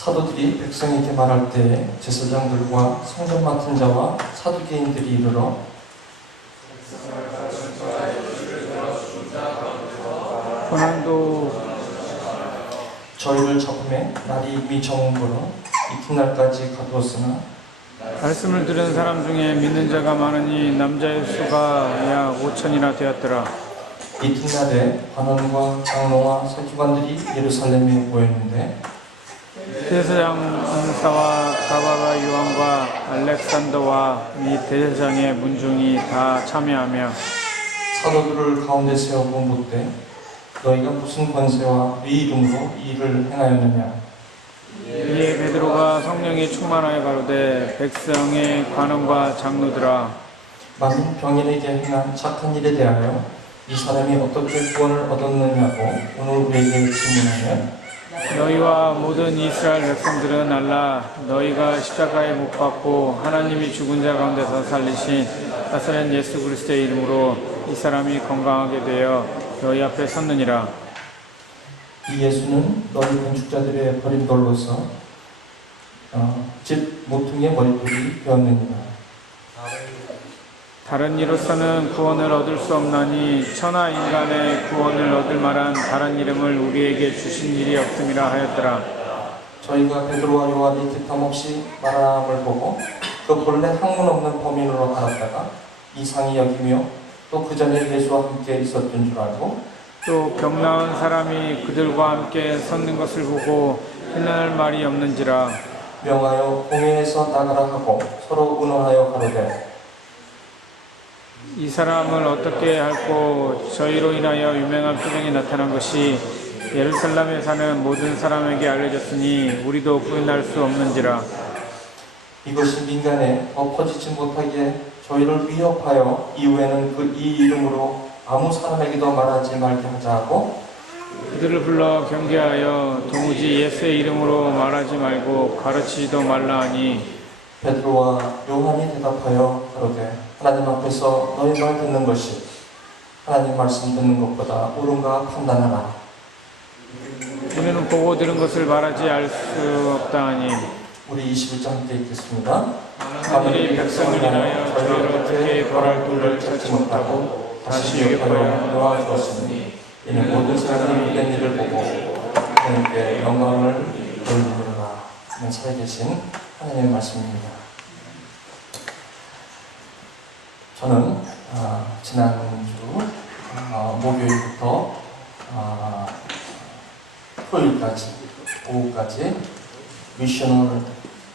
사도들이 백성에게 말할 때 제사장들과 성전 맡은 자와 사두개인들이 이르러 고난도 저희를 잡음에 날이 이미 저문거로 이튿날까지 가두었으나 말씀을 들은 사람 중에 믿는 자가 많으니 남자의 수가 약 5천이나 되었더라. 이튿날에 관원과 장로와 서기관들이 예루살렘에 모였는데 대제사장 안사와 가바가 요한과 알렉산더와 및 대제사장의 문중이 다 참여하며 사도들을 가운데 세워 본보되 너희가 무슨 권세와 네 이름으로 이 일을 행하였느냐. 이에 베드로가 성령이 충만하여 가로되 백성의 관원과 장로들아 많은 병인에게 행한 착한 일에 대하여 이 사람이 어떻게 구원을 얻었느냐고 오늘 우리에게 질문하면 너희와 모든 이스라엘 백성들은 알라 너희가 십자가에 못 박고 하나님이 죽은 자 가운데서 살리신 나사렛 예수 그리스도의 이름으로 이 사람이 건강하게 되어 너희 앞에 섰느니라. 이 예수는 너희 건축자들의 버린 돌로서 집 모퉁이의 머릿돌이 되었느니라. 다른 이로서는 구원을 얻을 수 없나니 천하 인간의 구원을 얻을 만한 다른 이름을 우리에게 주신 일이 없음이라 하였더라. 저희가 베드로와 요한이 기탐없이 말함을 보고 그 본래 학문 없는 범인으로 알았다가 이상히 여기며 또 그 전에 예수와 함께 있었던 줄 알고 또 병나은 사람이 그들과 함께 섰는 것을 보고 끝날 말이 없는지라. 명하여 공회에서 나가라 하고 서로 의논하여 가로되 이 사람을 어떻게 할꼬 저희로 인하여 유명한 표적이 나타난 것이 예루살렘에 사는 모든 사람에게 알려졌으니 우리도 부인할 수 없는지라. 이것이 민간에 더 퍼지지 못하게 저희를 위협하여 이후에는 이 이름으로 아무 사람에게도 말하지 말게 하자 하고 그들을 불러 경계하여 도무지 예수의 이름으로 말하지 말고 가르치지도 말라 하니 베드로와 요한이 대답하여 가로되 하나님 앞에서 너희 말 듣는 것이 하나님 말씀 듣는 것보다 옳은가 판단하라. 우리는 보고 들은 것을 말하지 알 수 없다 하니 우리 21장 함께 읽겠습니다. 하늘이 백성을 인하여 저희를 어떻게 벌할 돌을 찾지 못하고 다시 유혹하여 놓아주었으니 이는 모든 사람이 믿는 일을 보고 하나님께 영광을 돌리느라 하는 살아계신 하나님의 말씀입니다. 저는 지난주 목요일부터 토요일까지 오후까지 미셔널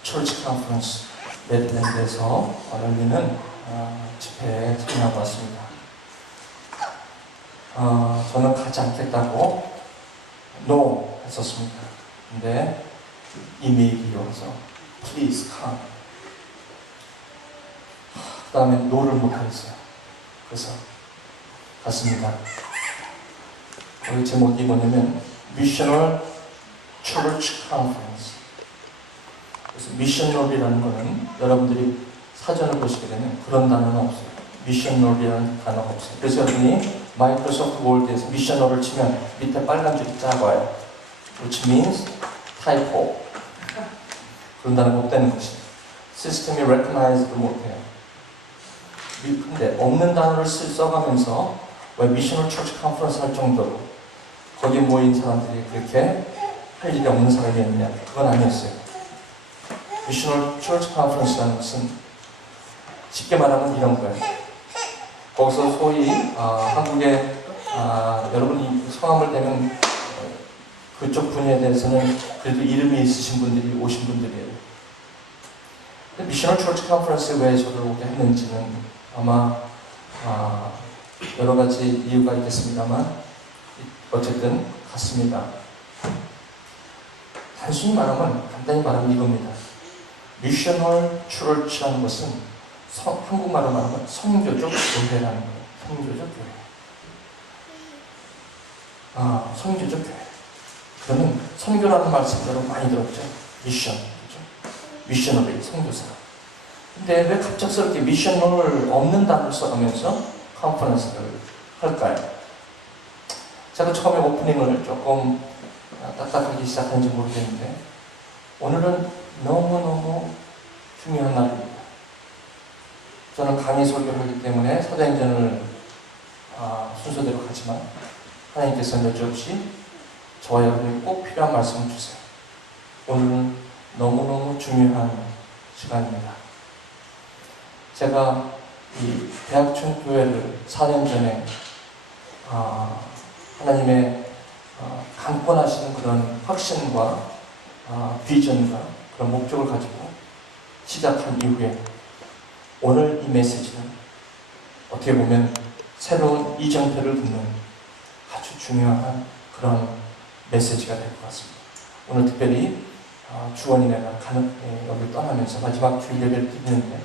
철치 컨퍼런스 메릴랜드에서 열리는 집회에 참여하고 왔습니다. 저는 가지 않겠다고 NO 했었습니다. 근데 이메일이 와서 Please come. 그 다음에 NO를 못하겠어요. 그래서 갔습니다. 거기 제목이 뭐냐면 Missional Church Conference. 그래서 미셔널이라는 거는 여러분들이 사전을 보시게 되면 그런 단어는 없어요. 미셔널이라는 단어가 없어요. 그래서 여러분이 마이크로소프트 월드에서 미셔널을 치면 밑에 빨간 줄이 작아요. Which means typo. 그런 단어가 없다는 것이죠. 시스템이 recognized 못해요. 근데 없는 단어를 써가면서 왜 미셔널 처치 컨퍼런스 할 정도로 거기에 모인 사람들이 그렇게 할 일이 없는 사람이었느냐? 그건 아니었어요. 미셔널 처치 컨퍼런스라는 것은 쉽게 말하면 이런 거예요. 거기서 소위 한국에 여러분이 성함을 대면 그쪽 분야에 대해서는 그래도 이름이 있으신 분들이 오신 분들이에요. 근데 미셔널 처치 컨퍼런스에 왜 저를 오게 했는지는 아마 여러 가지 이유가 있겠습니다만 어쨌든 갔습니다. 단순히 말하면 간단히 말하면 이겁니다. 미셔널 처치라는 것은 한국말로 말하면 선교적 교회라는 거예요. 선교적 교회. 선교적 교회. 그러면 선교라는 말씀 여러분 많이 들었죠? 미션, 그죠? 미셔너리, 선교사. 근데 왜 갑작스럽게 미셔널 없는 단어를 써가면서 컨퍼런스를 할까요? 제가 처음에 오프닝을 조금 딱딱하게 시작한지 모르겠는데 오늘은 너무너무 중요한 날입니다. 저는 강의 설교를 하기 때문에 사도행전을 순서대로 가지만 하나님께서는 여지없이 저와 여러분이 꼭 필요한 말씀을 주세요. 오늘은 너무너무 중요한 시간입니다. 제가 이 대학촌 교회를 4년 전에 하나님의 강권하시는 그런 확신과 비전과 그런 목적을 가지고 시작한 이후에 오늘 이 메시지는 어떻게 보면 새로운 이정표를 듣는 아주 중요한 그런 메시지가 될 것 같습니다. 오늘 특별히 주원이네가 여기 떠나면서 마지막 주일 예배를 드리는데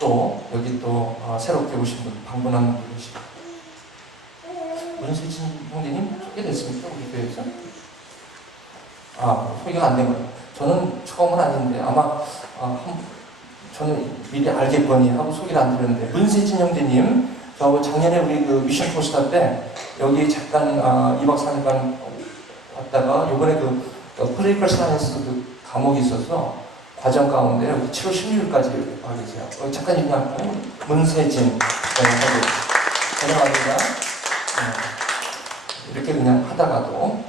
또 여기 또 새롭게 오신 분 방문한 분들 계시고 문세진 형제님 소개됐습니까? 우리 교회에서? 소개가 안 된 거예요. 저는 처음은 아닌데 아마 저는 미리 알겠거니 하고 소개를 안 드렸는데 문세진 형제님 저 작년에 우리 그 미션 포스터 때 여기 잠깐 2박 3일간 왔다가 이번에 그 폴리티컬 사이언스 그 과목이 있어서 과정 가운데 여기 7월 16일까지 와 계세요. 잠깐 얘기할까요? 문세진 대단합니다. 이렇게 그냥 하다가도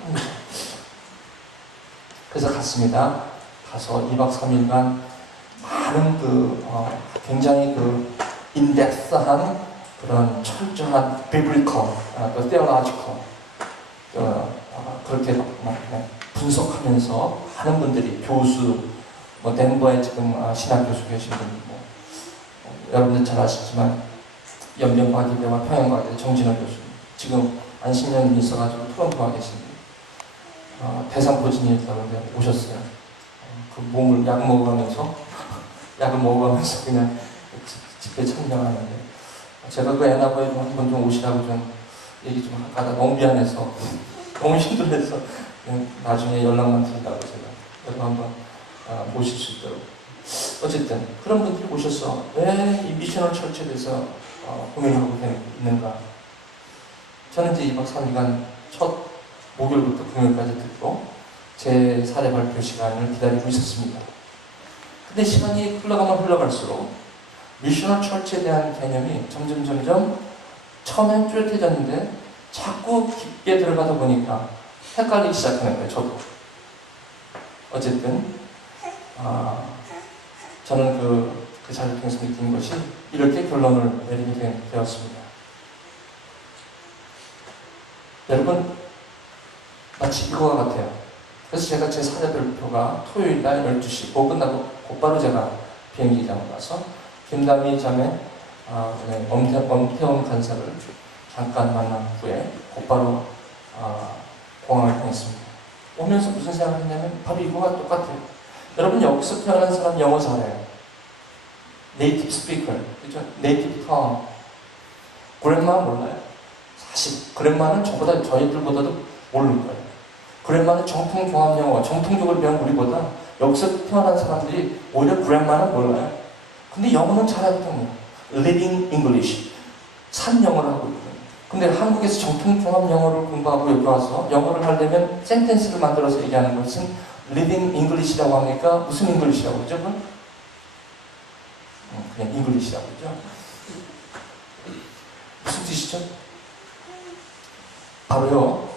그래서 갔습니다. 가서 2박 3일간 많은 굉장히 인덱스한 그런 철저한 biblical, theological 그렇게 막 분석하면서 많은 분들이 교수, 덴버에 지금 신학 교수 계신 분, 여러분들 잘 아시지만 연변과학대와 평양과학대 정진호 교수, 지금 안식년이 있어가지고 토론토 와 계신 분, 대상포진이 있다고 오셨어요. 그 몸을 약을 먹어가면서 그냥 집회에 참여하는데 제가 그 애나바에 한번 좀 오시라고 좀 얘기 좀 하다가 너무 미안해서 너무 힘들어서 나중에 연락만 드린다고 제가 여러분 한번 모실 수 있도록 어쨌든 그런 분들이 오셔서 왜 이 미셔널 철치에 대해서 고민하고 있는가. 저는 이제 2박 3일간 첫 목요일부터 금요일까지 듣고 제 사례 발표 시간을 기다리고 있었습니다. 근데 시간이 흘러가면 흘러갈수록 미셔널 철치에 대한 개념이 점점 처음엔 뚜렷해졌는데 자꾸 깊게 들어가다 보니까 헷갈리기 시작하는 거예요, 저도. 어쨌든 저는 그 자리를 통해서 느낀 것이 이렇게 결론을 내리게 되었습니다. 여러분, 마치 이거와 같아요. 그래서 제가 제 사례 발표가 토요일 날 12시 끝나고 곧바로 제가 비행기장을 가서 김다미 자매, 엄태원 간사를 잠깐 만난 후에 곧바로 공항을 향했습니다. 오면서 무슨 생각을 했냐면 바로 이거와 똑같아요. 여러분 여기서 태어난 사람 영어 잘해요. 네이티브 스피커, 그죠? 네이티브 턴. 그랜마 몰라요? 사실 그랜마는 저희들보다도 모를 거예요. 그랜마는 정통 종합 영어, 정통적으로 배운 우리보다 여기서 태어난 사람들이 오히려 그랜마는 몰라요. 근데 영어는 잘하거든요. Living English. 산 영어를 하고 있거든요. 근데 한국에서 정통 종합 영어를 공부하고 여기 와서 영어를 하려면 센텐스를 만들어서 얘기하는 것은 Living English라고 합니까? 무슨 English라고 그러죠? 그냥 English라고 그러죠? 무슨 뜻이죠? 바로요,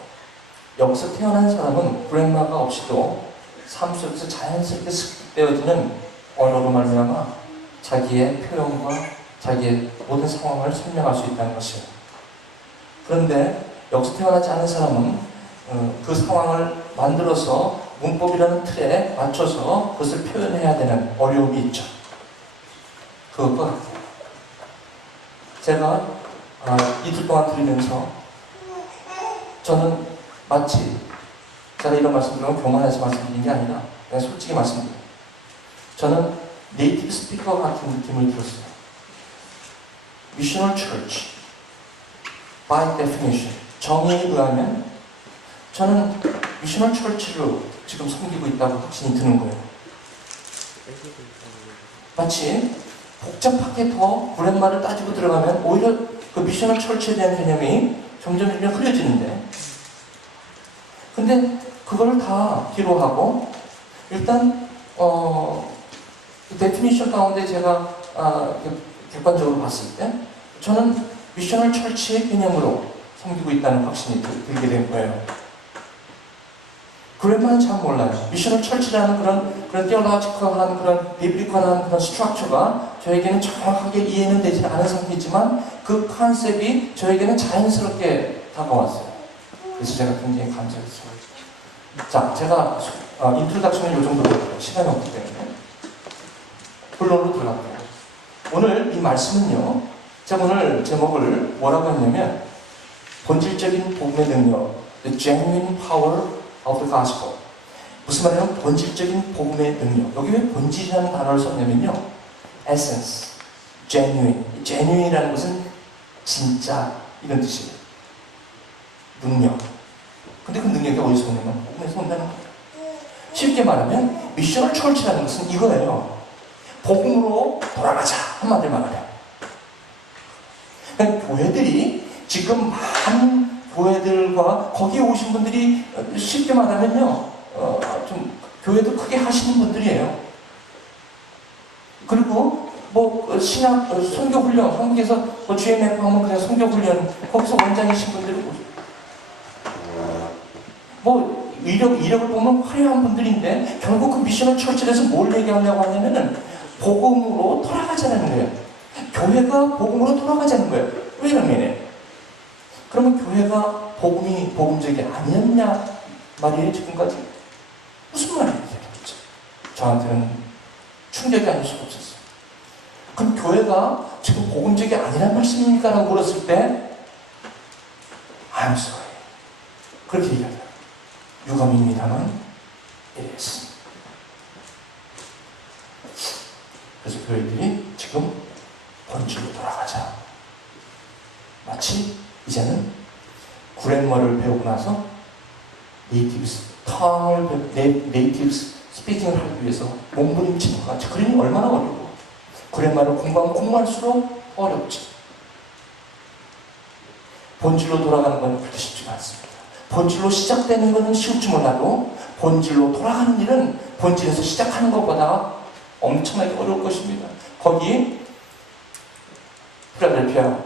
여기서 태어난 사람은 그랜마가 없이도 삶 속에서 자연스럽게 습득되어지는 언어로 말미암아 자기의 표현과 자기의 모든 상황을 설명할 수 있다는 것이에요. 그런데 여기서 태어나지 않은 사람은 그 상황을 만들어서 문법이라는 틀에 맞춰서 그것을 표현해야 되는 어려움이 있죠. 그것과 같아요. 제가 이틀 동안 들으면서 저는 마치 제가 이런 말씀드리면 교만해서 말씀드리는 게 아니라 그냥 솔직히 말씀드려요. 저는 네이티브 스피커 같은 느낌을 들었어요. Missional Church, by definition, 정의에 의하면 저는 Missional Church로 지금 섬기고 있다고 확신이 드는 거예요. 마치 복잡하게 더 구렛말을 따지고 들어가면 오히려 그 Missional Church에 대한 개념이 점점 흐려지는데, 근데 그걸 다 뒤로 하고 일단 데피니션 가운데 제가 객관적으로 봤을 때 저는 미셔널 철치의 개념으로 섬기고 있다는 확신이 들게 된 거예요. 그랜만은 잘 몰라요. 미셔널 철치라는 그런 theological한 그런 비블리컬한 그런 스트럭처가 저에게는 정확하게 이해는 되지 않은 상태지만 그 컨셉이 저에게는 자연스럽게 다가왔어요. 그래서 제가 굉장히 감사했어요. 자, 제가 인트로덕션은 이 정도로 할게요. 시간이 없기 때문에 본론으로 들어갈게요. 오늘 이 말씀은요, 제가 오늘 제목을 뭐라고 했냐면 본질적인 복음의 능력, The Genuine Power of the Gospel. 무슨 말이냐면 본질적인 복음의 능력. 여기 왜 본질이라는 단어를 썼냐면요, Essence, Genuine. Genuine이라는 것은 진짜 이런 뜻이에요. 능력. 근데 그 능력이 어디서 오냐면 복음에서 온다는 거예요. 쉽게 말하면 미셔널 철치라는 것은 이거예요. 복음으로 돌아가자 한마디로 말해요. 그러니까 교회들이 지금 많은 교회들과 거기에 오신 분들이 쉽게 말하면요, 좀 교회도 크게 하시는 분들이에요. 그리고 신학 선교 훈련, 한국에서 GMF 하면 그냥 선교 훈련 거기서 원장이신 분들이 이력을 보면 화려한 분들인데 결국 그 미셔널 철치에서 뭘 얘기하려고 하냐면은 복음으로 돌아가자는 거예요. 교회가 복음으로 돌아가자는 거예요. 왜 이러면 그러면 교회가 복음적이 아니었냐 말이에요, 지금까지? 무슨 말이에요, 도대체? 저한테는 충격이 아닐 수가 없었어요. 그럼 교회가 지금 복음적이 아니란 말씀입니까? 라고 물었을 때 I'm sorry. 그렇게 얘기하더라고요. 유감입니다만 it is. 그래서 교회들이 지금 본질로 돌아가자. 마치 이제는 구렛말을 배우고 나서 네이티브 스피킹을 하기 위해서 몸부림치는 것 같이. 그러니 얼마나 어려워. 구렛말을 공부하면 공부할수록 어렵지. 본질로 돌아가는 건 그렇게 쉽지가 않습니다. 본질로 시작되는 것은 쉬울지 몰라도 본질로 돌아가는 일은 본질에서 시작하는 것보다 엄청나게 어려울 것입니다. 거기 필라델피아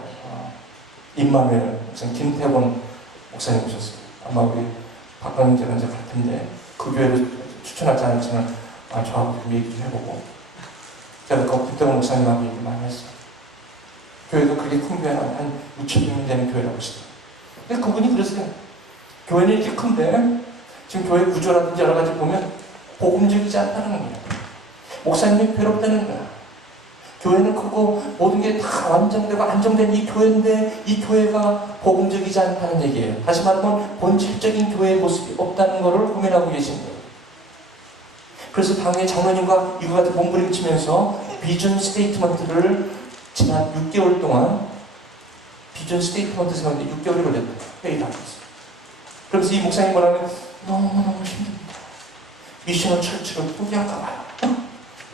임마누엘 목사님, 김태곤 목사님 오셨어요. 아마 우리 박광민재가 이제 갈 텐데 그 교회를 추천하지 않았지만 저하고 좀 얘기 좀 해보고 제가 그 김태곤 목사님하고 얘기 많이 했어요. 교회가 그렇게 큰 교회는 한 6,000명 되는 교회라고 하시더라고요. 근데 그분이 그랬어요. 교회는 이렇게 큰데 지금 교회 구조라든지 여러 가지 보면 복음적이지 않다는 거예요. 목사님이 괴롭다는 거야. 교회는 크고 모든 게 다 완성되고 안정된 이 교회인데 이 교회가 복음적이지 않다는 얘기예요. 다시 말하면 본질적인 교회의 모습이 없다는 것을 고민하고 계신 거예요. 그래서 당연히 장로님과 이거 같은 몸부림치면서 비전 스테이트먼트를 지난 6개월 동안 비전 스테이트먼트 세우는데 6개월이 걸렸대요. 회의를 하고 있어요. 그러면서 이 목사님 뭐라면 너무너무 힘듭니다. 미셔널 철치를 포기할까 봐요.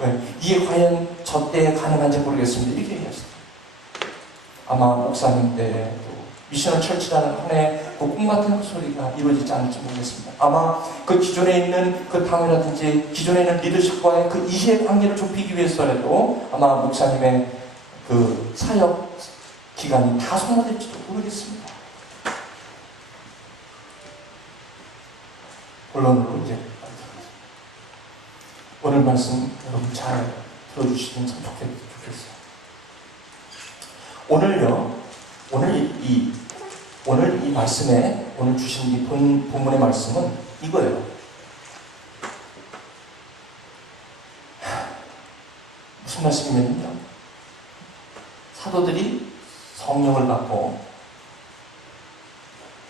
왜? 이게 과연 저 때에 가능한지 모르겠습니다. 이렇게 얘기했어요. 아마 목사님 때도 미셔널 철치라는 하나의 그 꿈같은 소리가 이루어지지 않을지 모르겠습니다. 아마 그 기존에 있는 그 당이라든지 기존에 있는 리더십과의 그 이해관계를 좁히기 위해서라도 아마 목사님의 그 사역 기간이 다 소모될지도 모르겠습니다. 본론으로 이제 오늘 말씀 여러분 잘 들어주시면 참 좋겠어요. 오늘 이 말씀에 오늘 주신 이 본문의 말씀은 이거예요. 무슨 말씀이냐면요. 사도들이 성령을 받고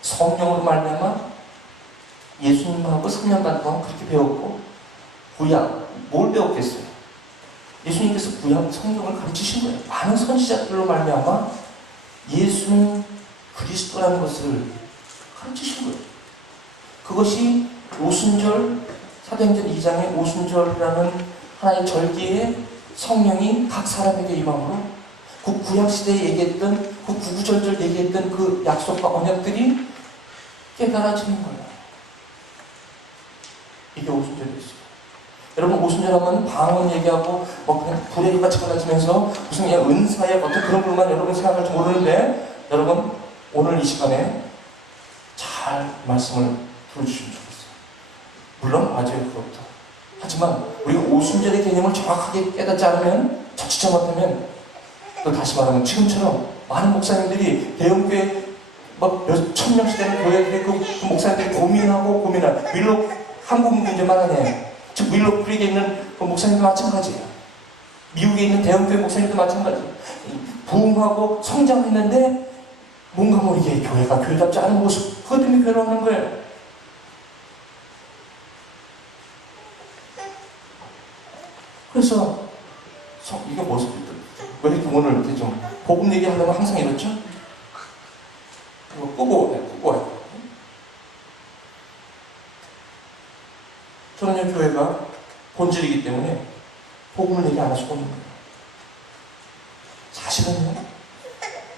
성령으로 말미암아 예수님하고 3년 반 동안 그렇게 배웠고 구약 뭘 배웠겠어요? 예수님께서 구약 성경을 가르치신 거예요. 많은 선지자들로 말미암아 예수는 그리스도라는 것을 가르치신 거예요. 그것이 오순절 사도행전 2장의 오순절이라는 하나의 절기에 성령이 각 사람에게 임함으로 그 구약 시대에 얘기했던 그 구구절절 얘기했던 그 약속과 언약들이 깨달아지는 거예요. 이게 오순절이었어요. 여러분 오순절하면 방언 얘기하고 뭐 그냥 불에 같이 갈라지면서 무슨 그냥 은사의 어떤 그런 것만 여러분 생각할지 모르는데 여러분 오늘 이 시간에 잘 말씀을 들어주시면 좋겠어요. 물론 맞아요 그것부터. 하지만 우리가 오순절의 개념을 정확하게 깨닫지 않으면 자칫 못하면 또 다시 말하면 지금처럼 많은 목사님들이 대형교회 막 몇천 명씩 되는 교회들이 그 목사님들이 고민하고 윌로 한국 문제만 하네. 즉 윌로 크릭에 있는 그 목사님도 마찬가지예요. 미국에 있는 대형교회 목사님도 마찬가지예요. 부흥하고 성장했는데 뭔가 모르게 교회가 교회답지 않은 모습, 그것 때문에 괴로워하는 거예요. 그래서 이게 모습이 왜 이렇게 오늘 이렇게 좀 복음 얘기하려면 항상 이렇죠? 이거 끄고 해요. 저는 이 교회가 본질이기 때문에 복음을 얘기 안 할 수가 없는 거예요. 사실은요,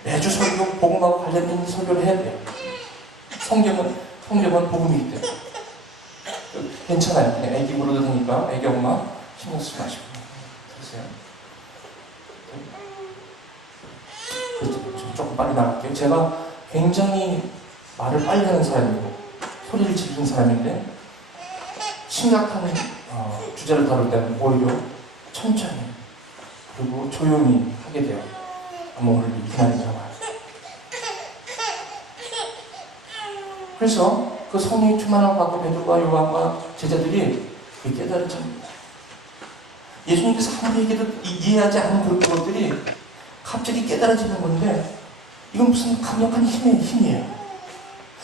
매주 설교, 복음하고 관련된 설교를 해야 돼요. 성경은 복음이기 때문에. 괜찮아요. 그냥 애기 물어도 되니까 애기 엄마 신경 쓰지 마시고. 됐어요? 조금 빨리 나갈게요. 제가 굉장히 말을 빨리 하는 사람이고 소리를 지르는 사람인데 심각한 주제를 다룰 때는 오히려 천천히 그리고 조용히 하게 돼요. 아마 오늘 이 기난이 잡아요. 그래서 그 성령이 충만함을 받고 베드로와 요한과 제자들이 그 깨달았습니다. 예수님께서 아무리 얘기해도 이해하지 않은 그것들이 갑자기 깨달아지는 건데 이건 무슨 강력한 힘이에요.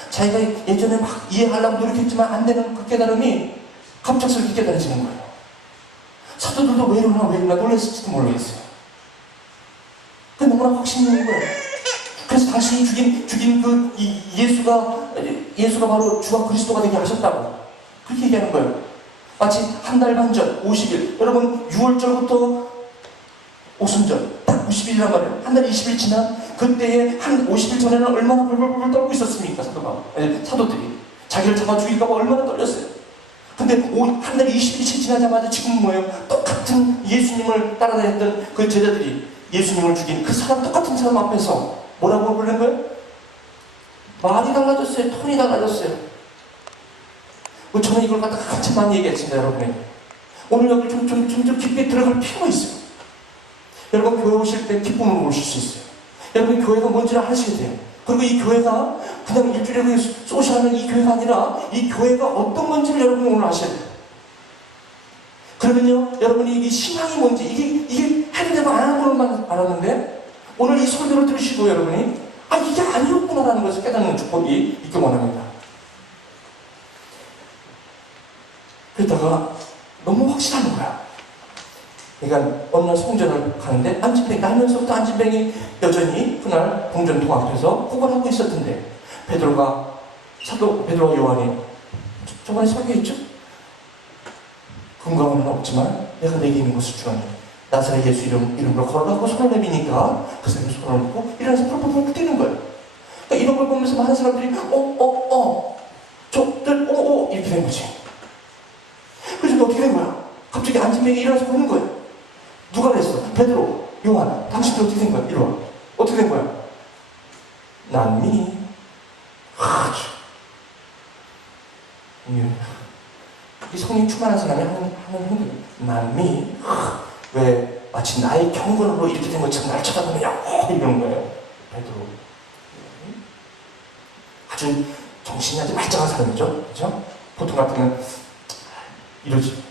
자기가 예전에 막 이해하려고 노력했지만 안 되는 그 깨달음이 갑작스럽게 깨달아지는 거예요. 사도들도 왜 이러나 놀랐을지도 모르겠어요. 그 너무나 확신이 있는 거예요. 그래서 당신이 죽인 그 예수가 바로 주와 그리스도가 되게 하셨다고 그렇게 얘기하는 거예요. 마치 한 달 반 전 50일 여러분 6월절부터 오순절 딱 50일이란 말이에요. 한 달 20일 지난 그때에 한 50일 전에는 얼마나 벌벌벌 떨고 있었습니까? 사도들이 자기를 잡아 죽일까 봐 얼마나 떨렸어요. 근데 한 달 20일이 지나자마자 지금 뭐예요? 똑같은 예수님을 따라다녔던 그 제자들이 예수님을 죽인 그 사람 똑같은 사람 앞에서 뭐라고 부르는 거예요? 말이 달라졌어요. 톤이 달라졌어요. 저는 이걸 갖다가 한참 많이 얘기했습니다, 여러분에게. 오늘 여기 좀 깊이 들어갈 필요가 있어요. 여러분, 교회 오실 때 기쁨으로 오실 수 있어요. 여러분, 교회가 뭔지를 아셔야 돼요. 그리고 이 교회가 그냥 일주일에 소시하는 이 교회가 아니라 이 교회가 어떤 건지를 여러분이 오늘 아셔야 돼요. 그러면요, 여러분이 이 신앙이 뭔지, 이게 해도 되고 안 하는 것만 알았는데, 오늘 이 설교를 들으시고 여러분이, 이게 아니었구나라는 것을 깨닫는 축복이 있길 원합니다. 그러다가 너무 확실한 거야. 그러니까 어느 날 성전을 가는데 안진뱅이 나면서부터 안진뱅이 여전히 그날 동전통 앞에서 구걸하고 있었던데 베드로와 요한이 저번에 설교했죠? 근거는 없지만 내가 내게 있는 것을 주라니 나사렛 예수 이름으로 걸어가고 손을 내미니까 그 사람이 손을 놓고 일어나서 펄펄펄 뛰는 거예요. 그러니까 이런 걸 보면서 많은 사람들이 이렇게 된 거지. 그래서 어떻게 된 거야? 갑자기 안진뱅이 일어나서 보는 거예요. 누가 그랬어? 베드로, 요한, 당신도 어떻게 된 거야? 이리 와. 어떻게 된 거야? 난 미니. 이 성령 충만한 사람이 하는 행동이 난 미니. 왜 마치 나의 경건으로 이렇게 된 것처럼 날 쳐다보느냐? 이러는 거예요. 베드로. 아주 정신이 아주 말짱한 사람이죠. 그죠? 보통 같으면 이러지.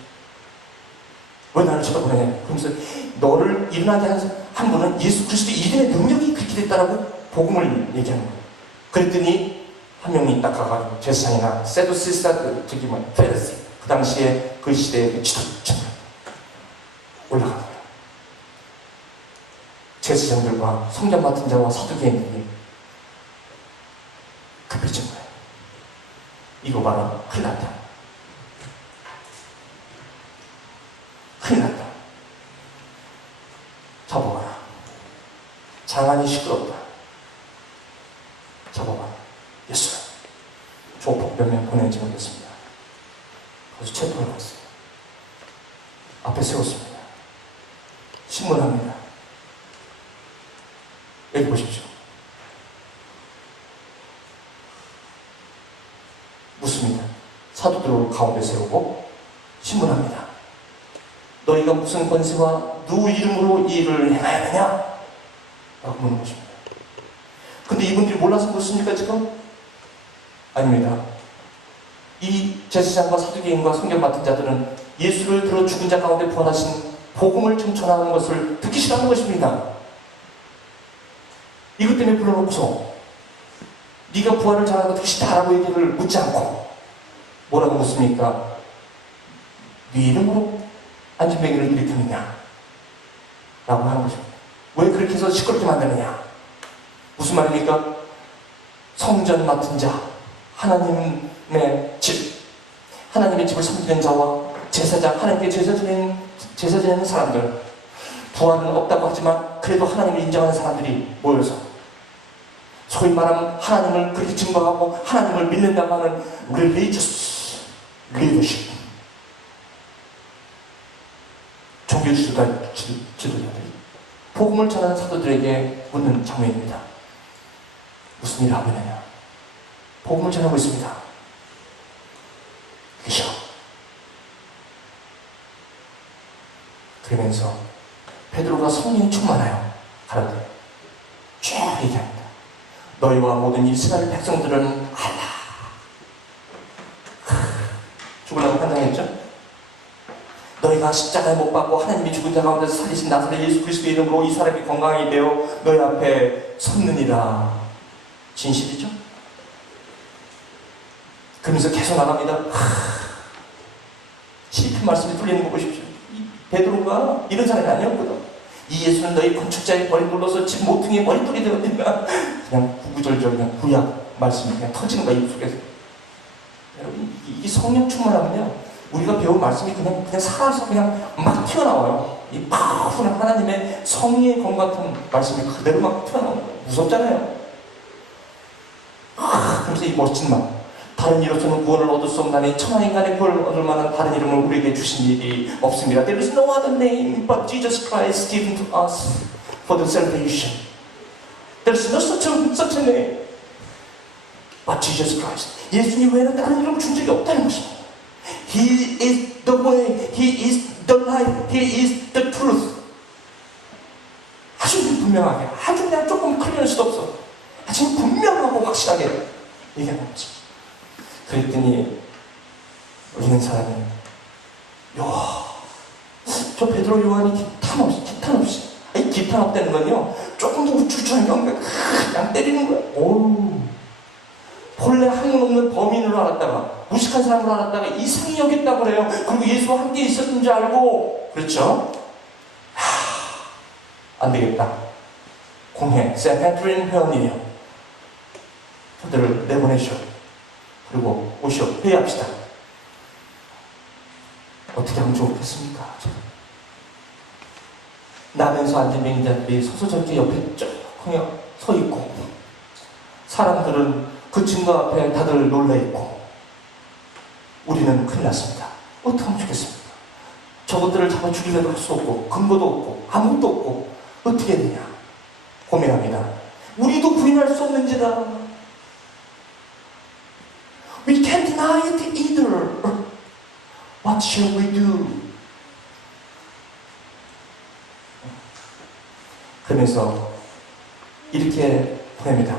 왜 나를 쳐다보느냐? 그러면서 너를 일어나게 한 분은 예수 그리스도 이름의 능력이 그렇게 됐다라고 복음을 얘기하는 거예요. 그랬더니 한 명이 딱 가가지고 제사장이나 세두시스타 페르시 그 당시에 그 시대의 그 지도자가 올라간 거예요. 제사장들과 성전 맡은 자와 사두개인들이 급해진 거예요. 이거 봐라, 큰일 났다. 큰일 났다. 잡아봐라. 장안이 시끄럽다. 잡아봐라. 예수야. 조폭 몇 명 보내지 못했습니다. 그래서 체포를 했어요. 앞에 세웠습니다. 신문합니다. 여기 보십시오. 묻습니다. 사도들을 가운데 세우고 신문합니다. 너희가 무슨 권세와 누구 이름으로 이 일을 행하였느냐? 라고 묻는 것입니다. 근데 이분들이 몰라서 묻습니까 지금? 아닙니다. 이 제사장과 사두개인과 성경 맡은 자들은 예수를 들어 죽은 자 가운데 부활하신 복음을 지금 전하는 것을 듣기 싫어하는 것입니다. 이것 때문에 불러놓고서 네가 부활을 전하는 거 듣기 싫다라고 얘기를 묻지 않고 뭐라고 묻습니까? 네 이름으로 안진뱅이를 일으켰느냐? 라고 하는 것입니다. 왜 그렇게 해서 시끄럽게 만드느냐? 무슨 말입니까? 성전 맡은 자, 하나님의 집을 섬기는 자와 제사장, 하나님께 제사 드리는 사람들, 부활은 없다고 하지만 그래도 하나님을 인정하는 사람들이 모여서 소위 말하면 하나님을 그렇게 증거하고 하나님을 믿는다고 하는 religious leadership, 종교 지도자들이 복음을 전하는 사도들에게 묻는 장면입니다. 무슨 일을 하고 있느냐? 복음을 전하고 있습니다. 그죠? 그러면서 베드로가 성령이 충만하여 가라데 쭉 얘기합니다. 너희와 모든 이스라엘 백성들은 알라. 죽으려고 판단했죠? 너희가 십자가에 못 박고 하나님이 죽은 자 가운데서 살리신 나사렛 예수 그리스도의 이름으로 이 사람이 건강하게 되어 너희 앞에 섰느니라. 진실이죠? 그러면서 계속 나갑니다. 시편 말씀이 뚫리는 거 보십시오. 이 베드로가 이런 사람이 아니었거든. 이 예수는 너희 건축자의 머리 눌러서 집 모퉁이에 머리털이 되었니까 그냥 구구절절 그냥 구약 말씀이 그냥 터지는 거야 입속에서. 여러분 이 성령 충만하면요 우리가 배운 말씀이 그냥 살아서 그냥 막 튀어나와요. 이 파워풀한 하나님의 성의의 검 같은 말씀이 그대로 막 튀어나오는 거예요. 무섭잖아요. 그래서 이 멋진 말. 다른 이로서는 구원을 얻을 수 없나니 천하 인간의 구원을 얻을 만한 다른 이름을 우리에게 주신 일이 없습니다. There is no other name but Jesus Christ given to us for the salvation. There is no such a name but Jesus Christ. 예수님 외에는 다른 이름을 준 적이 없다는 것입니다. He is the way, He is the life, He is the truth. 아주 분명하게, 아주 그냥 조금 클리어할 수도 없어. 아주 분명하고 확실하게 얘기하는 거지. 그랬더니 읽는 사람이 저 베드로 요한이 기탄 없이 이 기탄 없다는 건요 조금 더 우쭐쭈한 경우가 그냥 때리는 거야. 본래 학문 없는 범인으로 알았다가 무식한 사람으로 알았다가 이상히 여겼다고 그래요. 그리고 예수와 함께 있었던 줄 알고. 그렇죠? 안 되겠다. 공회 세펜트린 회원이에요. 저들을 내보내시오. 그리고 오시오. 회의합시다. 어떻게 하면 좋겠습니까? 나면서 앉은 맹자들이 서서 저렇게 옆에 쭉 그냥 서 있고 사람들은 그 증거 앞에 다들 놀라 있고 우리는 큰일 났습니다. 어떻게 하면 좋겠습니까? 저것들을 잡아 죽이려도 할 수 없고 근거도 없고 아무것도 없고 어떻게 했느냐 고민합니다. 우리도 부인할 수 없는지다. We can't deny it either. What shall we do? 그러면서 이렇게 보냅니다.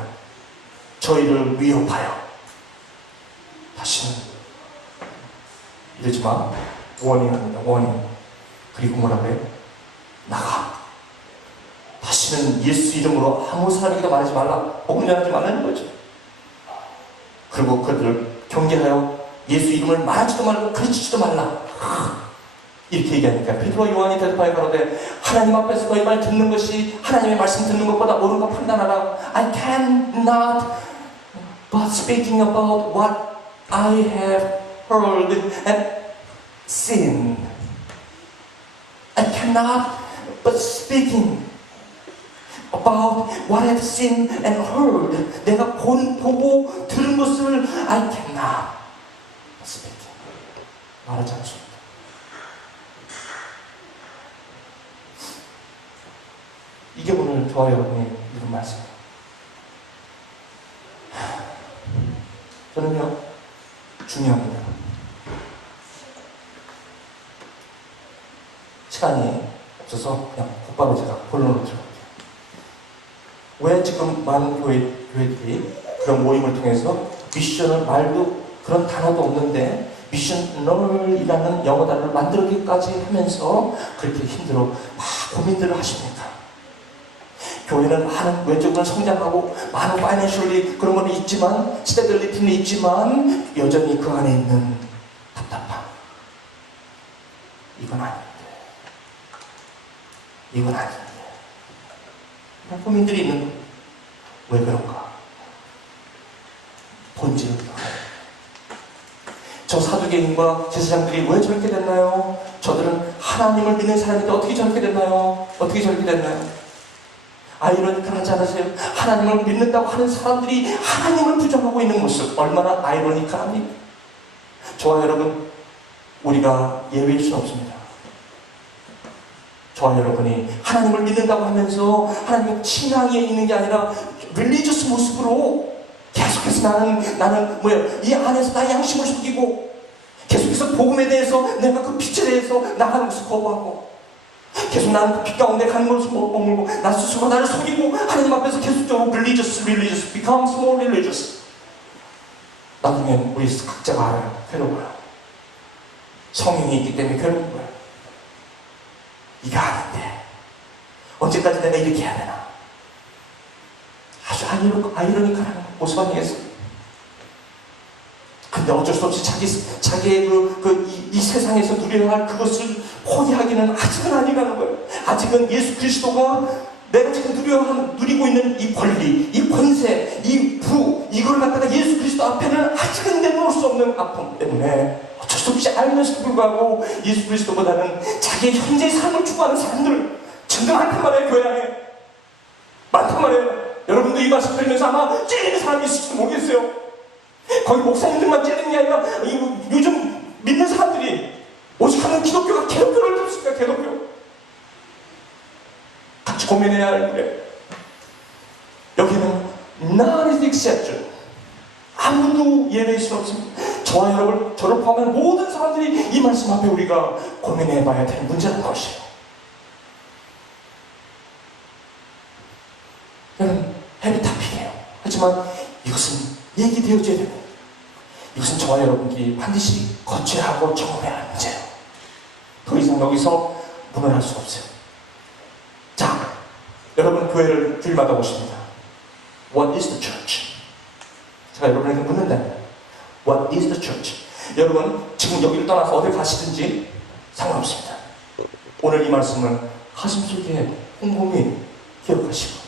저희를 위협하여 다시는 이러지 마. 워닝합니다. 워닝. 그리고 뭐라 그래요? 나가. 다시는 예수 이름으로 아무 사람에게도 말하지 말라. 복음 전하지 말라는 거죠. 그리고 그들을 경계하여 예수 이름을 말하지도 말고 가르치지도 말라. 이렇게 얘기하니까 베드로와 요한이 대답하여 가로되 하나님 앞에서 너희 말 듣는 것이 하나님의 말씀 듣는 것보다 옳은 거 판단하라. I cannot but speaking about what I have heard and seen. I cannot but speaking about what I've seen and heard. 내가 보고 들은 것을 I cannot. 'Speaking. 말하지 않습니다. 이게 오늘 저와 여러분이 읽은 말씀이에요. 저는요, 중요합니다. 시간이 없어서 그냥 곧바로 제가 본론으로 들어갈게요. 왜 지금 많은 교회들이 그런 모임을 통해서 미션을 말도 그런 단어도 없는데 미셔널이라는 영어 단어를 만들기까지 하면서 그렇게 힘들어 막 고민들을 하십니까? 교회는 많은 외적으로 성장하고 많은 파이낸셜리 그런 건 있지만 스테빌리티는 있지만 여전히 그 안에 있는 답답함, 이건 아닌데 이건 아닌데 그런 고민들이 있는 왜 그런가? 본질은 저 사두개인과 제사장들이 왜 저렇게 됐나요? 저들은 하나님을 믿는 사람인데 어떻게 저렇게 됐나요? 어떻게 저렇게 됐나요? 아이러니컬하지 않으세요? 하나님을 믿는다고 하는 사람들이 하나님을 부정하고 있는 모습 얼마나 아이러니컬합니까? 저와 여러분, 우리가 예외일 수는 없습니다. 저와 여러분이 하나님을 믿는다고 하면서 하나님의 신앙에 있는 게 아니라 릴리지어스 모습으로 계속해서 나는 이 안에서 나의 양심을 속이고 계속해서 복음에 대해서 내가 그 빛에 대해서 나가는 것을 거부하고 계속 나는 그 빛 가운데 가는 것을 머물고 나 스스로 나를 속이고 하나님 앞에서 계속적으로 religious becomes more religious. 나중엔 우리 각자가 알아요. 괴로워요. 성령이 있기 때문에 괴로운 거예요. 이게 아닌데 언제까지 내가 이렇게 해야 되나? 아주 아이러니컬한 모습 아니겠어요? 근데 어쩔 수 없이 자기의 이 세상에서 누려야 할 그것을 포기하기는 아직은 아니라는 거예요. 아직은 예수 그리스도가 내가 지금 누리고 있는 이 권리, 이 권세, 이 부, 이걸 갖다가 예수 그리스도 앞에는 아직은 내놓을 수 없는 아픔 때문에 어쩔 수 없이 알면서도 불구하고 예수 그리스도보다는 자기의 현재의 삶을 추구하는 사람들 증거 많단 말이에요. 교회 안에 많단 말이에요. 여러분도 이 말씀 들으면서 아마 찔리는 사람이 있을지도 모르겠어요. 거기 목사님들만 찔리는 게 아니라 요즘 믿는 사람들이 오직하는 기독교가 개독교를 들었습니까? 개독교 같이 고민해야 할 일이에요. 여기는 not an exception. 아무도 예외일 수 없습니다. 저와 여러분, 저를 포함한 모든 사람들이 이 말씀 앞에 우리가 고민해봐야 될 문제라는 것이에요. 여러분, 헤비타픽이에요. 하지만 이것은 얘기되어져야 됩니다. 이것은 저와 여러분들이 반드시 거쳐야 하고 경험해야 하는 문제예요. 더 이상 여기서 물러날 수 없어요. 자, 여러분 교회를 주일마다 오십니다. What is the church? 제가 여러분에게 묻는다. What is the church? 여러분 지금 여기를 떠나서 어딜 가시든지 상관없습니다. 오늘 이 말씀을 가슴속에 꼼꼼히 기억하시고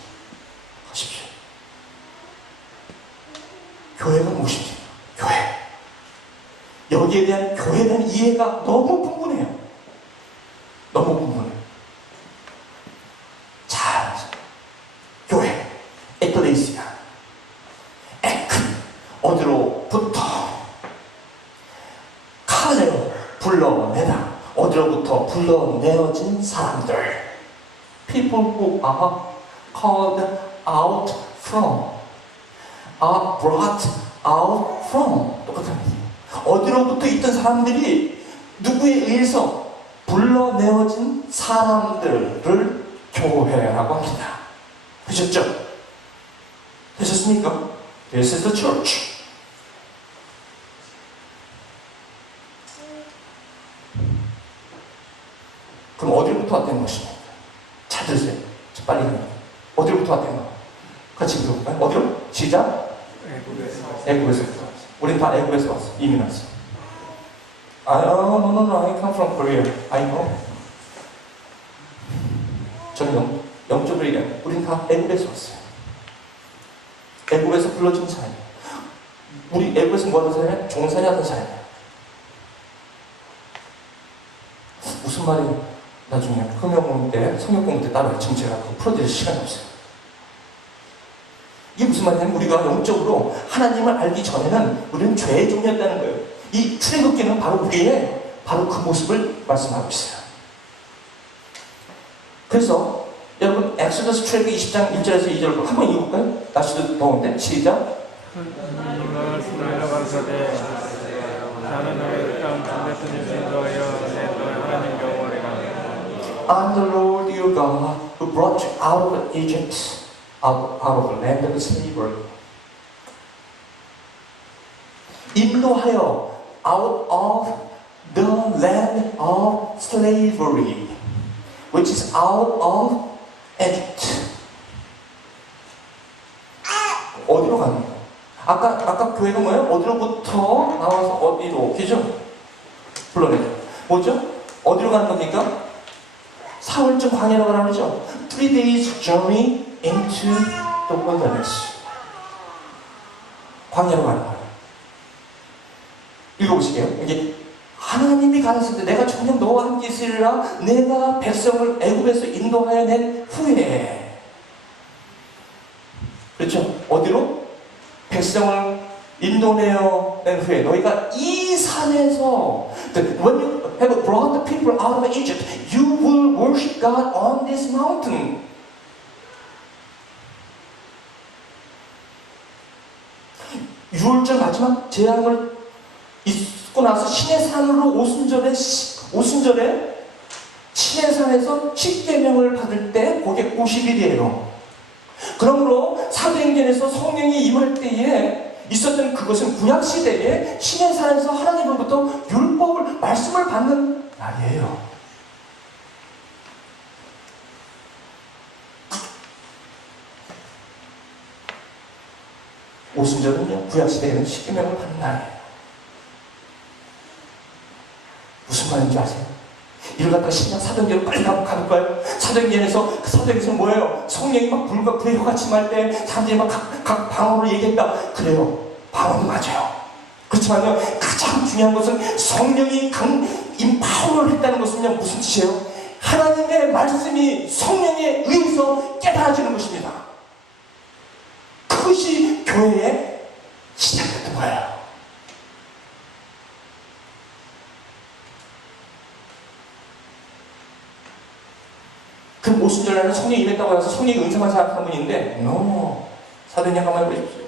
가십시오. 교회가 무엇입니까? 교회. 여기에 대한 교회에 대한 이해가 너무 풍부해요. 너무 풍부해요. 자, 교회, 에클레시아, 에크, 어디로부터, 칼레오, 불러내다, 어디로부터 불러내어진 사람들, people who are called out from, are brought out from. 똑같은 얘기예요. 어디로부터 있던 사람들이 누구에 의해서 불러내어진 사람들을 교회라고 합니다. 되셨죠? 되셨습니까? This is the church. 그럼 어디로부터 왔다는 것입니까? 잘 들으세요. 빨리 가요. 어디로부터 왔다는 거? 같이 들어볼까요? 어디로? 시작. 애국에서. 우린 다 애국에서 왔어. 이민 왔어. No, I come from Korea. I know. 저는 영적으로 얘기해요. 우린 다 애국에서 왔어요. 애국에서 불러준 사람이에요. 우리 애국에서 뭐 하던 사람이에요? 종살이 하던 사람이에요. 무슨 말이 나중에 흑명 공부 때, 성역 공부 때 따로 지금 제가 그거 풀어드릴 시간이 없어요. 이게 무슨 말이냐면 우리가 영적으로 하나님을 알기 전에는 우리는 죄의 종이었다는 거예요. 이 출애굽기는 바로 우리의 그 모습을 말씀하고 있어요. 그래서 여러분 엑소더스 출애굽기 20장 1절에서 2절 한번 읽어볼까요? 날씨도 더운데 시작. 말씀하여 가라사대 나는 너의 땅 반대편을 인도하여 내 너의 하나님 여호와리라. I'm the Lord your God who brought you out of Egypt, out of the land of slavery. 인도하여 out of the land of slavery, which is out of Egypt. 어디로 갑니까? 아까 교회가 뭐예요? 어디로부터 나와서 어디로? 그죠? 불러내죠. 뭐죠? 어디로 가는 겁니까? 4월쯤 광야로 가라 그러죠? 3 days journey into the wilderness. 광야로 가는 거예요. 읽어보시게요. 이게 하나님이 가르쳤을 때 내가 정녕 너와 함께 있으리라. 내가 백성을 애굽에서 인도하여 낸 후에, 그렇죠? 어디로? 백성을 인도내어 낸 후에 너희가 이 산에서, when you have brought the people out of Egypt, you will worship God on this mountain. 유월절 마지막 재앙을 있고 나서 신의 산으로 오순절에 신의 산에서 십계명을 받을 때 그게 50일이에요. 그러므로 사도행전에서 성령이 임할 때에 있었던 그것은 구약시대에 신의 산에서 하나님으로부터 율법을, 말씀을 받는 날이에요. 오순절은요, 구약시대에는 십계명을 받는 날이에요. 무슨 말인지 아세요? 이걸 갖다가 신약 사도행전으로 빨리 한번 가볼까요? 사도행전에서 그 사도행전은 뭐예요? 성령이 막 불과 불의 혀같이 말 때 사람들이 막 각 방언으로 얘기했다. 그래요. 방언도 맞아요. 그렇지만요, 가장 중요한 것은 성령이 임파워를 했다는 것은요, 무슨 뜻이에요? 하나님의 말씀이 성령에 의해서 깨달아지는 것입니다. 그것이 교회의 시작이었던 거예요. 그 오순절날은 성령이 임했다고 해서 성령이 은사만 생각한 분인데, no. 사도행전 가만히 보십시오.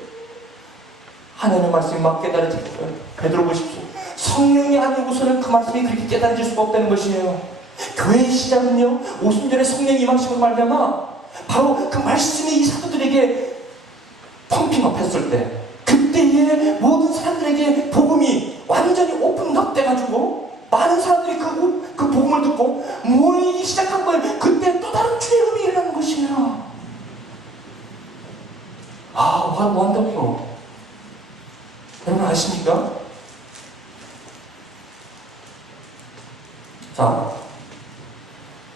하나님의 말씀이 막 깨달아질 거예요. 베드로 보십시오. 성령이 아니고서는 그 말씀이 그렇게 깨달아질 수가 없다는 것이에요. 교회의 시작은요, 오순절에 성령이 임하심을 말미암아 바로 그 말씀이 이 사도들에게 펌핑업 했을 때, 그때에 모든 사람들에게 복음이 완전히 오픈업 돼가지고 많은 사람들이 그 복음을 듣고 모이기 시작한 거예요. 그때 또 다른 출애굽이 일어나는 것이에요. 아, what wonderful. 여러분 아십니까? 자,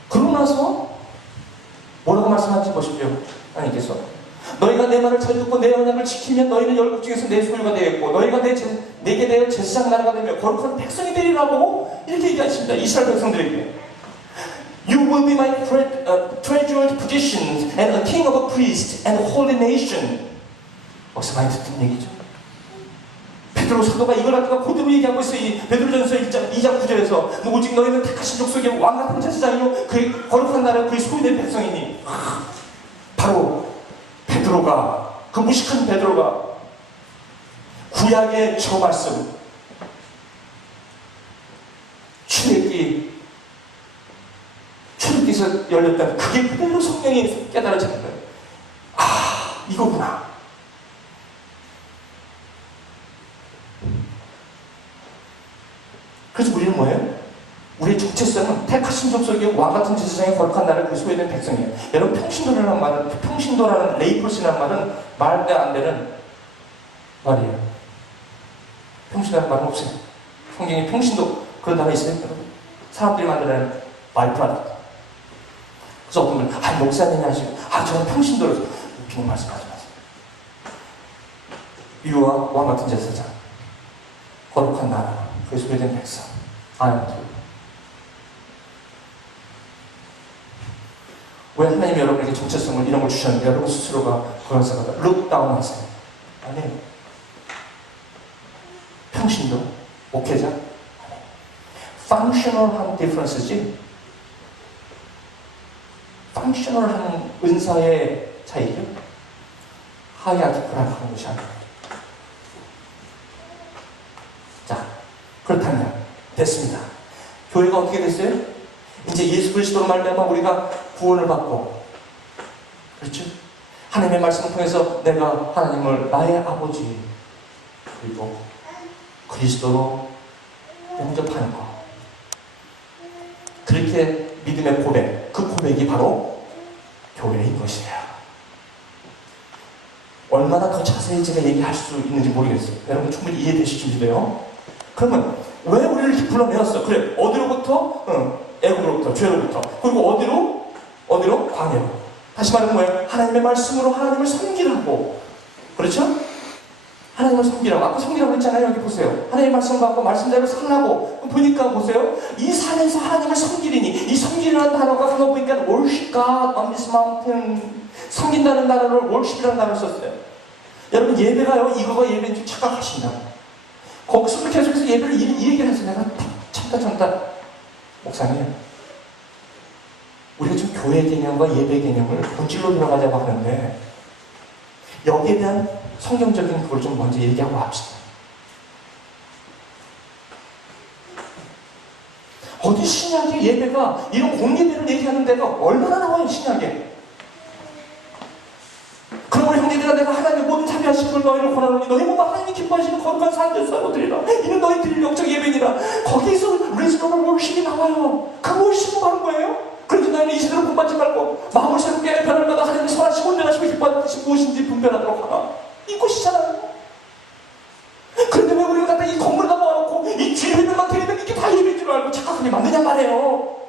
그러고 나서 뭐라고 말씀하는지 보십시오. 하나님께서 너희가 내 말을 잘 듣고 내 언약을 지키면 너희는 열국 중에서 내 소유가 되겠고 너희가 내게 대해 제사장 나라가 되며 거룩한 백성이 되리라고 이렇게 얘기하십니다. 이스라엘 백성들에게. You will be my treasured possession and a king of a priest and a holy nation. 어디서 많이 듣던 얘기죠. 베드로 사도가 이걸 갖다가 그대로 얘기하고 있어요. 이 베드로전서 2장 9절에서 오직 너희는 택하신 족속의 왕같은 제사장이요 그의 거룩한 나라 그의 소유된 백성이니. 바로 베드로가, 그 무식한 베드로가 구약의 저 말씀, 출애굽기에서 열렸던 그게 그대로 성령이 깨달아지는 거예요. 아, 이거구나. 그래서 우리는 뭐예요? 우리의 정체성은 택하신 족속의 왕같은 제사장의 거룩한 나라를 그 소유된 백성이에요. 여러분, 평신도라는 말은, 평신도라는 레이플스라는 말은 말도 안 되는 말이에요. 평신도라는 말은 없어요. 성경에 평신도 그런 단어 있어요? 여러분? 사람들이 만들어낸 말프라덕트. 그래서 어떤 분은 목사님이 하시고 저는 평신도라서 웃기는 말씀하지 마세요. 유아 왕같은 제사장, 거룩한 나라, 그 소유된 백성, 왜 하나님이 여러분에게 정체성을 이런 걸 주셨는데 여러분 스스로가 그걸 생각하다 룩다운 하세요? 아니에요. 평신도, 목회자, functional한 difference지 펑셔널한 은사의 차이죠. 하야지 불안한 것이 아니에요. 자, 그렇다면 됐습니다. 교회가 어떻게 됐어요? 이제 예수 그리스도로 말미암아 우리가 구원을 받고, 그렇죠? 하나님의 말씀을 통해서 내가 하나님을 나의 아버지 그리고 그리스도로 영접하는 것, 그렇게 믿음의 고백, 그 고백이 바로 교회인 것이에요. 얼마나 더 자세히 제가 얘기할 수 있는지 모르겠어요. 여러분 충분히 이해되실 준비돼요? 그러면 왜 우리를 이렇게 불러내었어? 그래, 어디로부터? 애국으로부터, 죄로부터. 그리고 어디로? 광야로. 다시 말하면 뭐예요? 하나님의 말씀으로 하나님을 섬기라고. 그렇죠? 하나님을 섬기라고. 아까 섬기라고 했잖아요. 여기 보세요. 하나님의 말씀을 받고 말씀대로 살라고. 보니까 보세요. 이 산에서 하나님을 섬기리니, 이 섬기라는 단어가 그거 보니까 worship God on this mountain. 섬긴다는 단어를 worship이라는 단어를 썼어요. 여러분 예배가요, 이거가 예배인 줄 착각하신다고. 거기서 계속해서 예배를 이 얘기를 해서 내가 참다 목사님, 우리가 지금 교회 개념과 예배 개념을 본질로 들어가자고 하는데 여기에 대한 성경적인 그걸 좀 먼저 얘기하고 합시다. 어디 신약에 예배가 이런 공예배를 얘기하는 데가 얼마나 나와요, 신약에. 그러므로 형제들아, 내가 하나님의 모든 자비하신 걸 너희를 권하노니 너희 몸과 하나님이 기뻐하시는 거룩한 산제사로 드리라. 이는 너희 드릴 영적 예배니라. 거기서 리스너블 월십이 나와요. 그 월십은 바로 뭐예요? 그런데 너희는 이 시대로 본받지 말고 마음을 새롭게 변할 때마다 하나님의 선하시고 온전하시고 기뻐하는 뜻이 무엇인지 분별하도록 하라. 이것이잖아요. 그런데 왜 우리가 갖다 이 건물에다 모아놓고 이 주의 예배만 드리면 이게 다 예배인 줄 알고 착각하게 맞느냐 말이에요.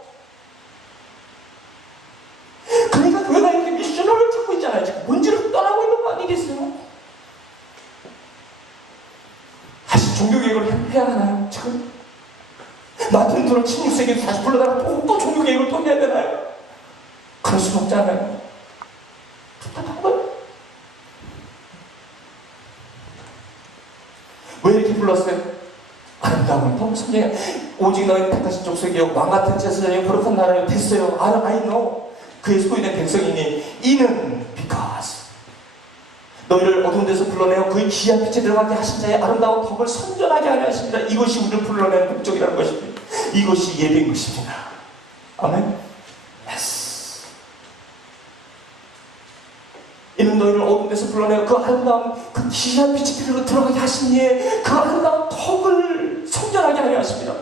그러니까 교회가 이렇게 미션을 찾고 있잖아요. 지금 문제를 떠나고 있는 거 아니겠어요? 다시 종교개혁을 해야 하나요? 지금? 나쁜 돈을 16세기에 다시 불러다가 또 종교개혁을 또 해야 되나요? 그럴 수는 없잖아요. 답답한 거예요. 왜 이렇게 불렀어요? 아름다운 법 성경, 오직 너희 택하신 족속이요 왕같은 제사장이요 거룩한 나라요 됐어요. I know. 그의 소유된 백성이니 이는 because 너희를 어두운 데서 불러내어 그의 귀한 빛에 들어가게 하신 자의 아름다운 덕을 선전하게 하려 하십니다. 이것이 우리를 불러낸 목적이라는 것입니다. 이것이 예배인 것입니다. 아멘. Yes. 이는 너희를 어두운 데서 불러내어 그 아름다운 그 귀한 빛이 들어가게 하신 이의 그 아름다운 덕을 선전하게 하려 하십니다.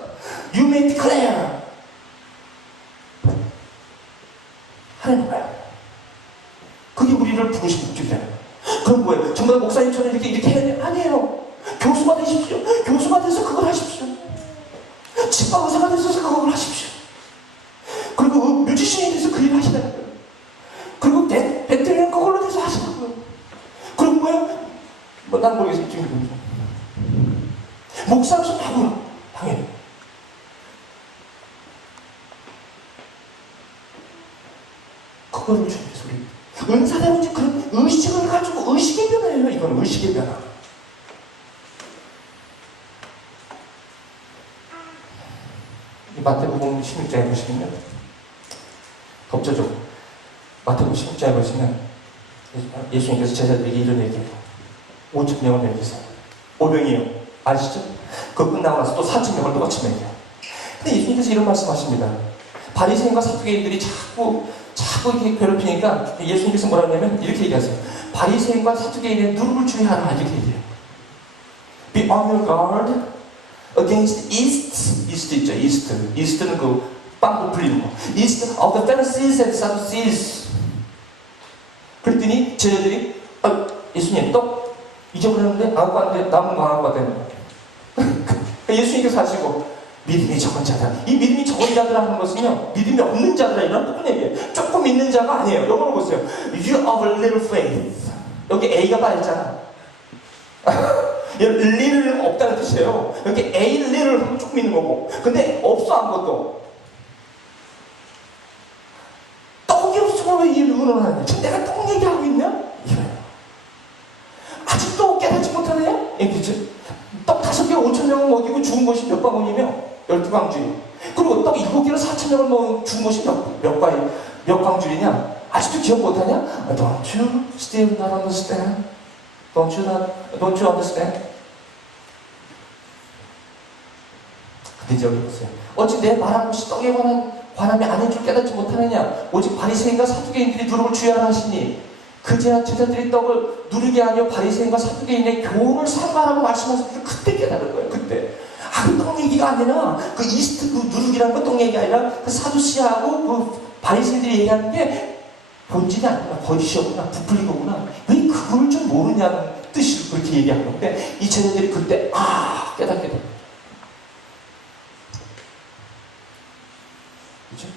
You may declare. 하나님이에요. 그게 우리를 부르신 목적이에요. 그럼 뭐예요? 전부 다 목사님처럼 이렇게 해야 돼요? 아니에요. 교수가 되십시오. 교수가 돼서 그걸 하십시오. 치과 의사가 돼서 그걸 하십시오. 그리고 뮤지션이 돼서 그 일을 하시라고요. 그리고 배터리는 그걸로 돼서 하시라고요. 그리고 뭐예요? 난 모르겠어요. 지금 목사로서 하고요. 당연히. 그거를 주님께서 우리 은사대로 그런 의식을 가지고 의식의 변화예요. 이건 의식의 변화. 이 마태복음 16장에 보시면 덮쳐줘. 마태복음 16장에 보시면 예수님께서 제자들에게 이런 얘기해요. 5,000명을 먹이세요. 5병이에요. 아시죠? 그거 끝나고 나서 또 4,000명을 똑같이 먹여요. 근데 예수님께서 이런 말씀하십니다. 바리새인과 사두개인들이 자꾸 이렇게 괴롭히니까 예수님께서 뭐라고 하냐면 이렇게 얘기하세요. 바리새인과 사두개인의 누룩을 주의하라 이렇게 얘기해요. Be on your guard against yeast. yeast 있죠. yeast. yeast는 그 빵 부풀리는 거. yeast of the Pharisees and Sadducees. 그랬더니 제자들이 예수님 떡 잊어버렸는데 아무 거 안 돼. 남은 거 하나가 되는 거예요. 예수님께서 하시고 믿음이 적은 자다. 이 믿음이 적은 자들 하는 것은요, 믿음이 없는 자들아 이런 똑같은 얘기예요. 조금 믿는 자가 아니에요. 영어로 보세요. You have a little faith. 여기 A가 빠졌잖아. little은 없다는 뜻이에요. 여기 A little 하면 조금 있는 거고. 근데 없어 아무것도. 떡이 없으면 왜 이를 의논하냐? 지금 내가 떡 얘기하고 있냐? 이거예요. 아직도 깨닫지 못하네요? 떡 5개 5,000명을 먹이고 죽은 것이 몇 바구니며 12광주에. 그리고 떡 7개를 4,000명을 먹은 죽은 것이 몇 바위. 몇 광줄이냐? 아직도 기억 못하냐? Don't you still not understand? Don't you understand? 근데 이제 여기 보세요. 어찌 내 말한 것이 떡에 관한 관함이 아닌 줄 깨닫지 못하느냐? 오직 바리새인과 사두개인들이 누룩을 주의하라 하시니 그제야 제자들이 떡을 누르게 하며 바리새인과 사두개인의 교훈을 삼가라고 말씀하셔서 그때 깨달은 거예요. 그때. 그 떡 얘기가 아니라 그 이스트 그 누룩이라는 거 떡 얘기 아니라 그 사두시하고 그 바리새인들이 얘기하는 게 본질이 아니라 거짓이었구나, 부풀리거구나. 왜 그걸 좀 모르냐는 뜻으로 그렇게 얘기한 건데 이 제자들이 그때 깨닫게 됩니다. 그렇죠?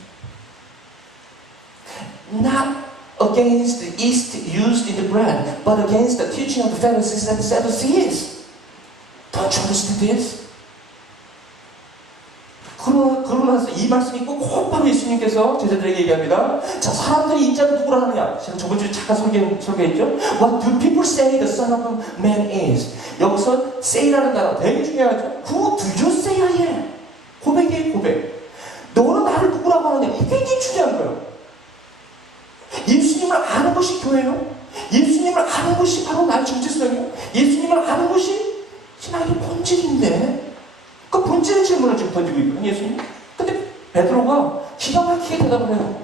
Not against the yeast used in the bread, but against the teaching of the Pharisees and the Sadducees. Don't you understand this? 그러고 나서 이 말씀이 있고 곧바로 예수님께서 제자들에게 얘기합니다. 자, 사람들이 인자를 누구라 하느냐? 제가 저번 주에 잠깐 소개했죠? What do people say the Son of Man is? 여기서 say라는 단어 되게 중요하죠? Who do you say I am? 고백이에요, 고백. 너는 나를 누구라고 하느냐? 이게 굉장히 중요한 거예요. 예수님을 아는 것이 교회예요. 예수님을 아는 것이 바로 나의 정체성이에요. 예수님을 아는 것이 나의 본질인데 그 본질의 질문을 지금 던지고 있거든요, 예수님. 근데 베드로가 기가 막히게 대답을 해요.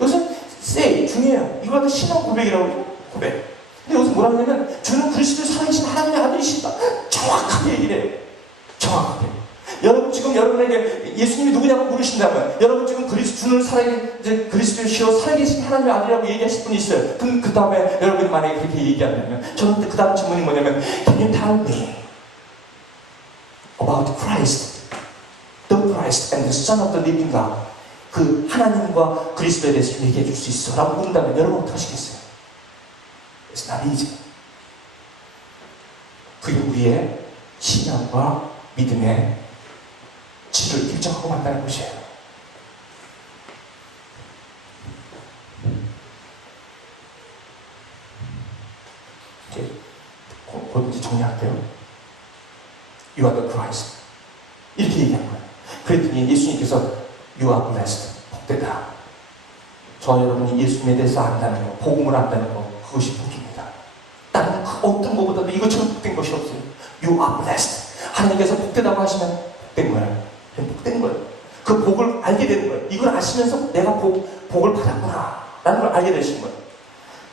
여기서 say, 중요해요. 이거 갖다 신앙 고백이라고 그러죠. 고백. 근데 여기서 뭐라 하냐면 주는 그리스도의 살아계신 하나님의 아들이시다. 정확하게 얘기를 해요. 정확하게. 여러분 지금 여러분에게 예수님이 누구냐고 물으신다면 여러분 지금 주는 이제 그리스도시여 살아계신 하나님의 아들이라고 얘기하실 분이 있어요. 그 다음에 여러분이 만약에 그렇게 얘기한다면 저는 그 다음 질문이 뭐냐면 Can you tell me about Christ, the Christ and the Son of the Living God? 그 하나님과 그리스도에 대해서 좀 얘기해 줄 수 있어? 라고 묻는다면 여러분 어떻게 하시겠어요? It's not easy. 그게 우리의 신앙과 믿음의 질을 결정하고 만다는 것이에요. 이제 곧 이제 정리할게요. You are the Christ. 이렇게 얘기한 거예요. 그랬더니 예수님께서 You are blessed. 복되다. 저 여러분이 예수님에 대해서 안다는 거, 복음을 안다는 거, 그것이 복입니다. 다른 어떤 것보다도 이것처럼 복된 것이 없어요. You are blessed. 하나님께서 복되다고 하시면 복된 거예요. 복된 거예요. 그 복을 알게 되는 거예요. 이걸 아시면서 내가 복을 받았구나 라는 걸 알게 되신 거예요.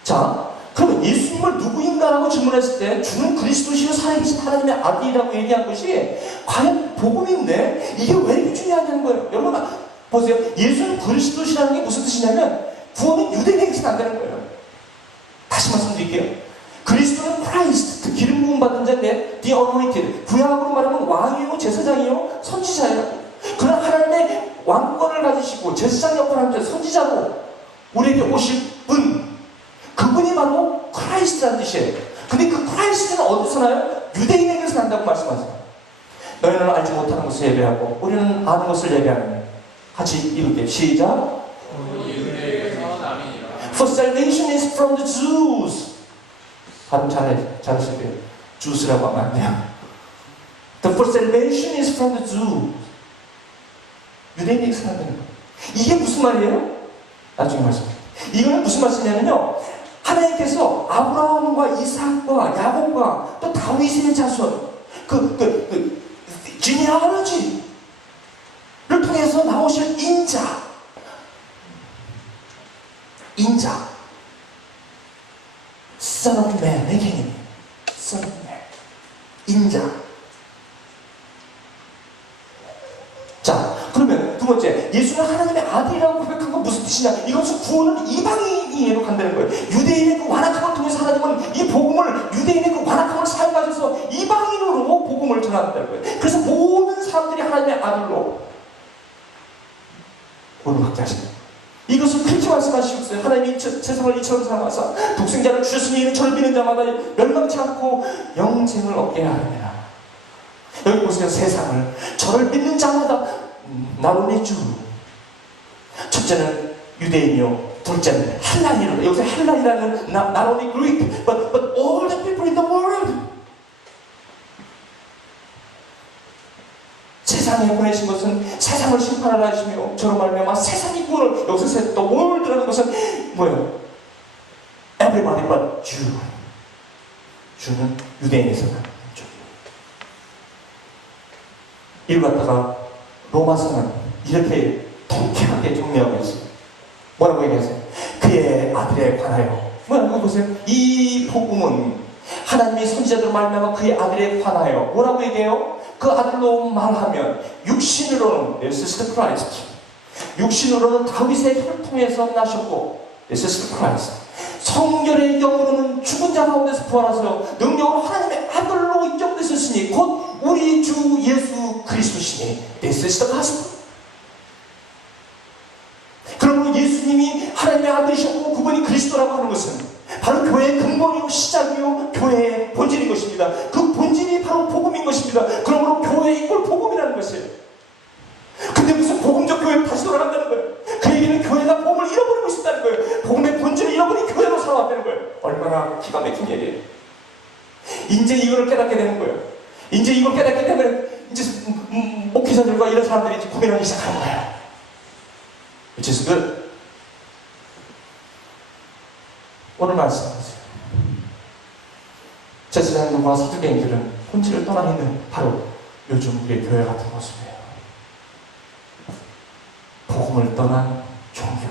자, 그러면 예수님을 누구인가라고 질문했을 때 주는 그리스도시요 살아계신 하나님의 아들이라고 얘기한 것이 과연 복음인데 이게 왜 이렇게 중요하냐는 거예요. 여러분 보세요. 예수는 그리스도시라는 게 무슨 뜻이냐면 구원은 유대인에게서는 안 되는 거예요. 다시 말씀드릴게요. 그리스도는 크라이스트, 기름 부음 받은 자인데 The Anointed, 구약으로 말하면 왕이요 제사장이요 선지자예요. 그런 하나님의 왕권을 가지시고 제사장 역할을 하는 선지자로 우리에게 오실 분, 그분이 바로 크라이스트라는 뜻이에요. 근데 그 크라이스트는 어디서 나요? 유대인에게서 난다고 말씀하세요. 너희는 알지 못하는 것을 예배하고 우리는 아는 것을 예배하는. 같이 읽을게요. 시작. For salvation is from the Jews. 발음 잘하실 거예요. Jews라고 하면 안 돼요. For salvation is from the Jews. 유대인에게서 난다는 거예요. 이게 무슨 말이에요? 나중에 말씀드릴게요. 이거는 무슨 말씀이냐면요. 하나님께서 아브라함과 이삭과 야곱과 또 다윗의 자손 genealogy를 통해서 나오실 인자 Son of Man, 내 개념이에요. Son of Man, 인자. 자, 그러면 두 번째, 예수는 하나님의 아들이라고 고백한 건 무슨 뜻이냐? 이것은 구원은 이방인에게로 간다는 거예요. 유대인의 그 완악함을 통해서 하나님은 이 복음을, 유대인의 그 완악함을 사용하셔서 이방인으로 복음을 전한다는 거예요. 그래서 모든 사람들이 하나님의 아들로 구원을 받게 하신다. 이것을 그렇게 말씀하시고 있어요. 하나님이 세상을 이처럼 사랑하사 독생자를 주셨으니 이는 저를 믿는 자마다 멸망치 않고 영생을 얻게 하느니라. 여기 보세요. 세상을 저를 믿는 자마다 나로니 주. 첫째는 유대인이요, 둘째는 헬라인이로. 여기서 헬라인이라는 not only Greek but all the people in the world. 세상 세상에 보내신 것은 세상을 심판하라 하시며 저로 말미암아 세상이 구원을, 여기서 또 월드라는 것은 뭐예요? Everybody but Jew. 주는 유대인에서 나는 쪽이에요. 이걸 갖다가 로마서는 이렇게 통쾌하게 정리하고 있어요. 뭐라고 얘기하세요? 그의 아들에 관하여. 뭐라고 보세요? 이 복음은 하나님이 선지자들 말미암아 그의 아들에 관하여 뭐라고 얘기해요? 그 아들로 말하면 육신으로는 This is the Christ. 육신으로는 다윗의 혈을 통해서 나셨고 This is the Christ. 성결의 영으로는 죽은 자 가운데서 부활하셔서 능력으로 하나님의 아들로 인정되셨으니 곧 우리 주 예수 그리스도시니 This is the gospel. 그러므로 예수님이 하나님의 아들이셨고 그분이 그리스도라고 하는 것은 바로 교회의 근본이고 시작이요 교회의 본질인 것입니다. 그 본질이 바로 복음인 것입니다. 그러므로 교회 이꼴 복음이라는 것이에요. 근데 무슨 복음적 교회로 다시 돌아간다는 거예요. 그 얘기는 교회가 복음을 잃어버리고 있다는 거예요. 복음의 본질을 잃어버린 교회로 살아왔다는 거예요. 얼마나 기가 막힌 얘기예요. 이제 이거를 깨닫게 되는 거예요. 이제 이걸 깨닫기 때문에 이제 목회자들과 이런 사람들이 이제 고민하기 시작하는 거예요. Which is good. 오늘 말씀하세요. 제사장들과 사두개인들은 본질을 떠나 있는 바로 요즘 우리의 교회 같은 모습이에요. 복음을 떠난 종교.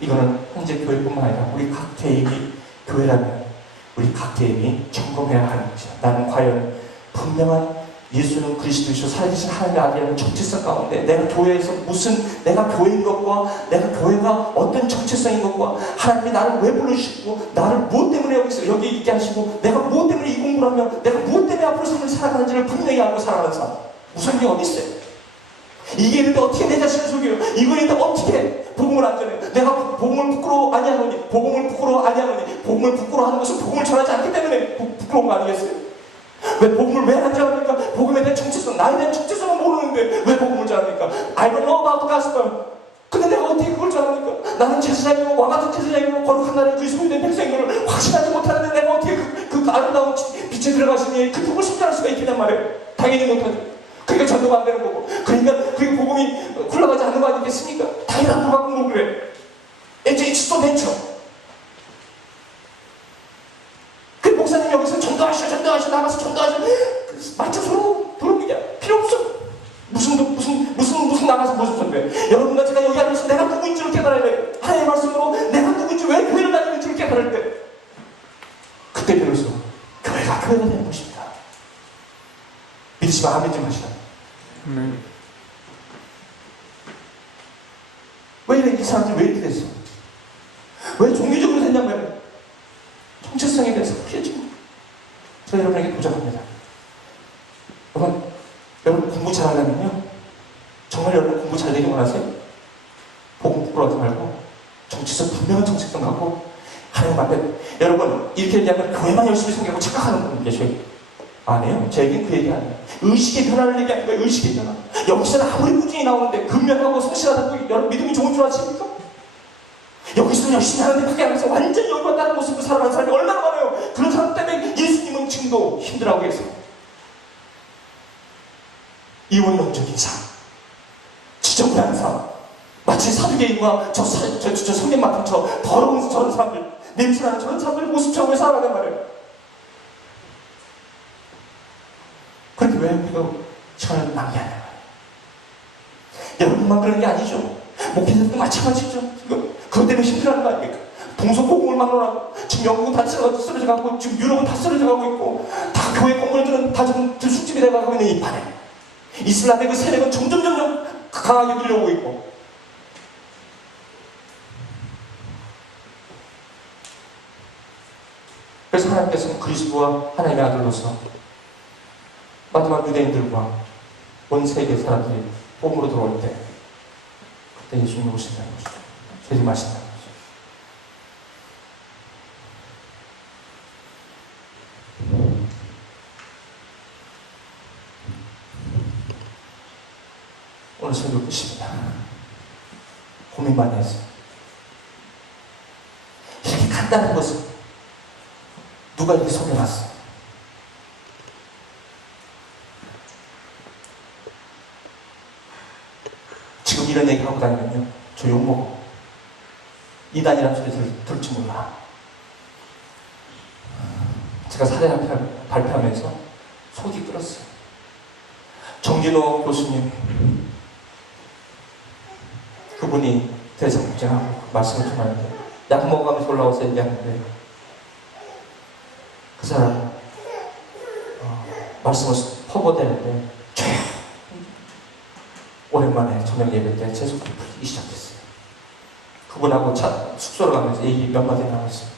이거는 현재 교회뿐만 아니라 우리 각 개인이 교회라면 우리 각 개인이 점검해야 하는 거죠. 나는 과연 분명한 예수는 그리스도이시오 살아계신 하나님의 아들이라는 정체성 가운데 내가 교회에서 내가 교회인 것과 내가 교회가 어떤 정체성인 것과 하나님이 나를 왜 불러주시고 나를 무엇 때문에 여기 있게 하시고 내가 무엇 때문에 이 공부를 하며 내가 무엇 때문에 앞으로 삶을 살아가는지를 분명히 알고 살아가는 사람 무슨 게 어디 있어요? 이게 있는데 어떻게 내 자신을 속여요? 이거 있는데 어떻게 복음을 안 전해요? 내가 복음을 부끄러워 아니하노니 복음을 부끄러워 아니하노니 복음을 부끄러워하는 것은 복음을 전하지 않기 때문에 부끄러운 거 아니겠어요? 왜 복음을 왜 안 전합니까? 복음에 대한 정체성, 나에 대한 정체성은 모르는데 왜 복음을 전합니까? I don't know about the gospel. 근데 내가 어떻게 그걸 전합니까? 나는 제사장이고 왕 같은 제사장이고 거룩한 나라의 그 소유된 백성인 걸 확신하지 못하는데 내가 어떻게 그 아름다운 빛에 들어가시니 그 복을 선전할 수가 있겠단 말이에요. 당연히 못하죠. 그러니까 전도가 안 되는 거고 그러니까 그 복음이 굴러가지 않는 거 아니겠습니까? 당연한 거 갖고 뭐 그래. It's so natural. 그 목사님 여기서 전도하셔 나가서 전도하셔 말처 소름 필요 없어. 무슨 나가서 무슨 전도해. 여러분과 제가 여기 앉아서 내가 누구인 줄을 깨달아야 돼. 하나님의 말씀으로 내가 누구인지 왜 교회를 다니는 줄을 깨달을 때 그때 비로소 교회가 되는 것입니다. 믿으시면 아멘 좀 하시라. 왜 이래? 이 사람들이 왜 이렇게 됐어? 왜 종교적으로 됐냔 말이에요. 정체성에 대해서 피해주고 저 여러분에게 도전합니다. 여러분 공부 잘하려면요 정말 여러분 공부 잘 되기 원하세요? 복음 부끄러워하지 말고 정체성 분명한 정체성 갖고 하나님 앞에 여러분 이렇게 얘기하면 교회만 열심히 섬기고 착각하는 분 계셔요. 아니에요. 제 얘기는 그 얘기 아니에요. 의식의 변화를 얘기하는 거예요. 의식의 변화. 여기서는 아무리 꾸준히 나오는데 근면하고 성실하다고 여러분 믿음이 좋은 줄 아십니까? 여기서는 열심히 하는데 그게 아니라 완전히 여기와 다른 모습으로 살아가는 사람이 얼마나 많아요. 그런 사람 때문에 예수님은 지금도 힘들어하고 계세요. 이원론적인 삶, 지저분한 삶, 마치 사두개인과 저 성경 맡은 저 더러운 저런 사람들, 냄새나는 저런 사람들 모습처럼 왜 살아가는 말이에요. 그런데 왜 우리가 시간을 낭비하냐 말이에요. 여러분만 그런 게 아니죠. 목회자들도 마찬가지죠. 그것 때문에 힘들어하는 거 아닙니까? 동서고금을 막론하고 지금 영국은 다 쓰러져 가고 지금 유럽은 다 쓰러져 가고 있고 다 교회 건물들은 다 지금 들쑥집이 돼가고 있는 이 판에 이슬람의 그 세력은 점점 강하게 밀려오고 있고 그래서 하나님께서는 그리스도와 하나님의 아들로서 마지막 유대인들과 온 세계 사람들이 복음으로 들어올 때 그때 예수님이 오신다는 것이죠. 재림하신다는 거죠. 오늘 설교 끝입니다. 고민 많이 했어요. 이렇게 간단한 것을 누가 이렇게 속여놨어? 지금 이런 얘기 하고 다니면요, 저 욕먹어. 이단이라는 소리 들을지 몰라. 제가 사례 발표하면서 속이 끓었어요. 정진호 교수님, 그분이 대성국장하고 말씀을 전하는데, 약 먹어가면서 올라와서 얘기하는데, 그 사람 말씀을 퍼부어대는데 오랜만에 저녁 예배 때 제 속이 풀리기 시작했어요. 그분하고 숙소로 가면서 얘기 몇 마디 나눴어요.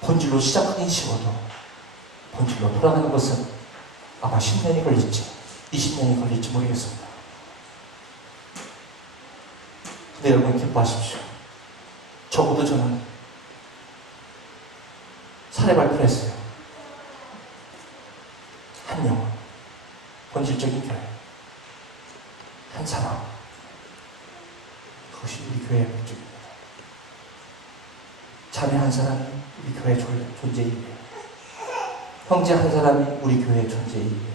본질로 시작하긴 쉬워도 본질로 돌아가는 것은 아마 10년이 걸릴지 20년이 걸릴지 모르겠습니다. 근데 여러분 기뻐하십시오. 적어도 저는 사례 발표를 했어요. 한 영혼, 본질적인 교회, 한 사람, 그것이 우리 교회의 목적입니다. 자매 한 사람이 우리 교회의 존재이에요. 형제 한 사람이 우리 교회의 존재이에요.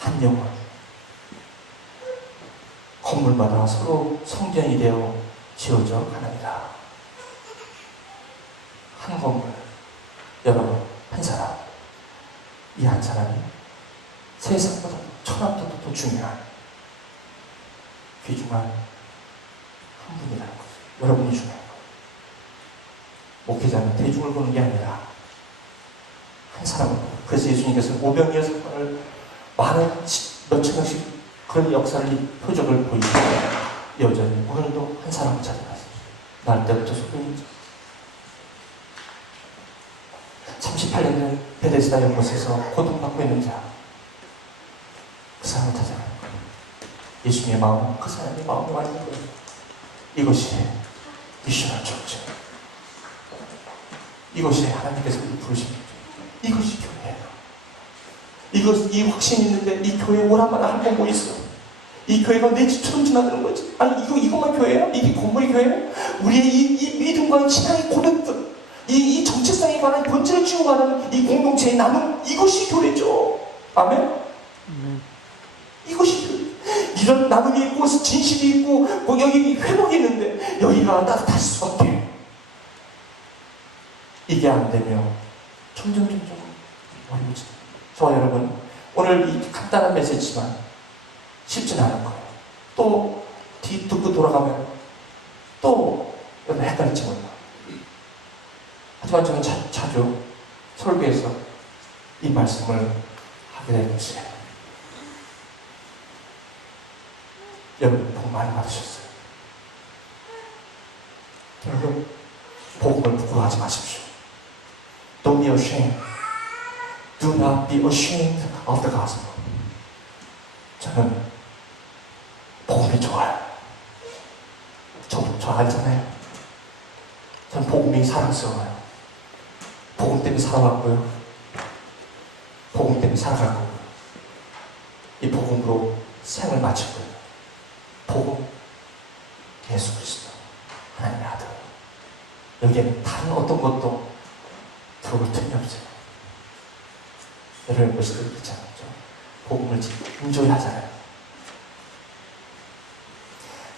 한 영혼, 건물마다 서로 성전이 되어 지어져 가납니다. 한 건물, 여러분, 한 사람, 이 한 사람이 세상보다 천하보다 더 중요한 귀중한 한 분이라는 거죠. 여러분이 중요한 거예요. 목회자는 대중을 보는 게 아니라 한 사람을. 그래서 예수님께서는 오병이어 사건을 많은 몇천 명씩 그런 역사를, 표적을 보이시고 여전히 오늘도 한 사람을 찾아가세요. 날 때부터 소변이죠. 38년 전 베데스다 연못에서 고통받고 있는 자, 그 사람을 찾아가는 거예요. 예수님의 마음은 그 사람의 마음에 와 있는 거예요. 이것이 미셔널 처치, 이것이 하나님께서 우리 부르신 거죠. 이것이 교회예요. 이 확신이 있는데 이 교회에 오란 말을 한 번 뭐 있어. 이 교회가 내 집처럼 지나가는 거지. 아니 이것만 교회야? 이게 건물이 교회야? 우리의 이 믿음과 신앙의 고백들, 이 정체성에 관한 본질을 쥐고 가는 이 공동체의 남은 이것이 교회죠. 아멘? 이것이 교회. 이런 나눔이 있고 진실이 있고 뭐 여기 회복이 있는데 여기가 따뜻할 수밖에. 이게 안 되면 점점 어려워져. 저와 여러분, 오늘 이 간단한 메시지지만 쉽진 않은 거예요. 또 듣고 돌아가면 또 여러분 헷갈릴지 몰라. 하지만 저는 자주 설교에서 이 말씀을 하게 될 것이에요. 여러분 복 많이 받으셨어요. 여러분 복음을 부끄러워하지 마십시오. Don't be ashamed. Do not be ashamed of the gospel. 저는 복음이 좋아요. 저 알잖아요. 저는 복음이 사랑스러워요. 복음 때문에 살아왔고요. 복음 때문에 살아갈 거고요. 이 복음으로 생을 마칠 거예요. 복음, 예수 그리스도, 하나님의 아들. 여기에는 다른 어떤 것도 들어올 틈이 없어요. 여러분 것이 그렇지 않죠. 복음을 인조히 하잖아요.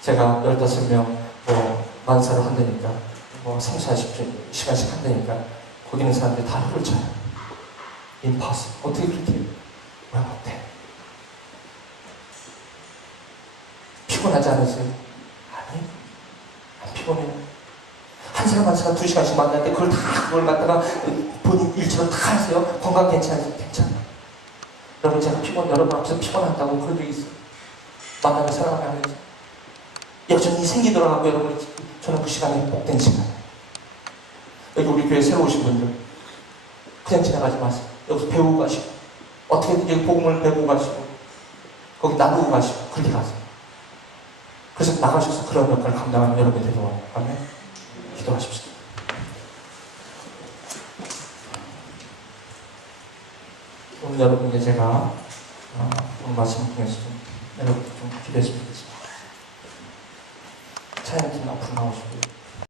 제가 15명 만사를 한다니까 3, 40시간씩 한다니까 거기 있는 사람들이 다 혀를 쳐요. Impossible. 어떻게 그렇게 왜 못해? 피곤하지 않으세요? 아니, 안 피곤해요. 한 사람 한 사람 2시간씩 만나는데 그걸 갖다가 본인 일처럼 다 하세요. 건강 괜찮아요? 괜찮아. 여러분 제가 여러분 앞에서 피곤한다고 그런 적이 있어요. 만나면 사랑하면 안 되죠. 여전히 생기 돌아가고 여러분 저는 그 시간이 복된 시간이에요. 여기 우리 교회 새로 오신 분들 그냥 지나가지 마세요. 여기서 배우고 가시고 어떻게든 여기 복음을 배우고 가시고 거기 나누고 가시고 그렇게 가세요. 그래서 나가셔서 그런 역할을 감당하는 여러분이 되도록 합니다. 아멘. 기도하십시오. 오늘 여러분께 제가 오늘 말씀을 통해서 여러분께 좀 기도했으면 좋겠습니다. 차이나팀 앞으로 나오시고요.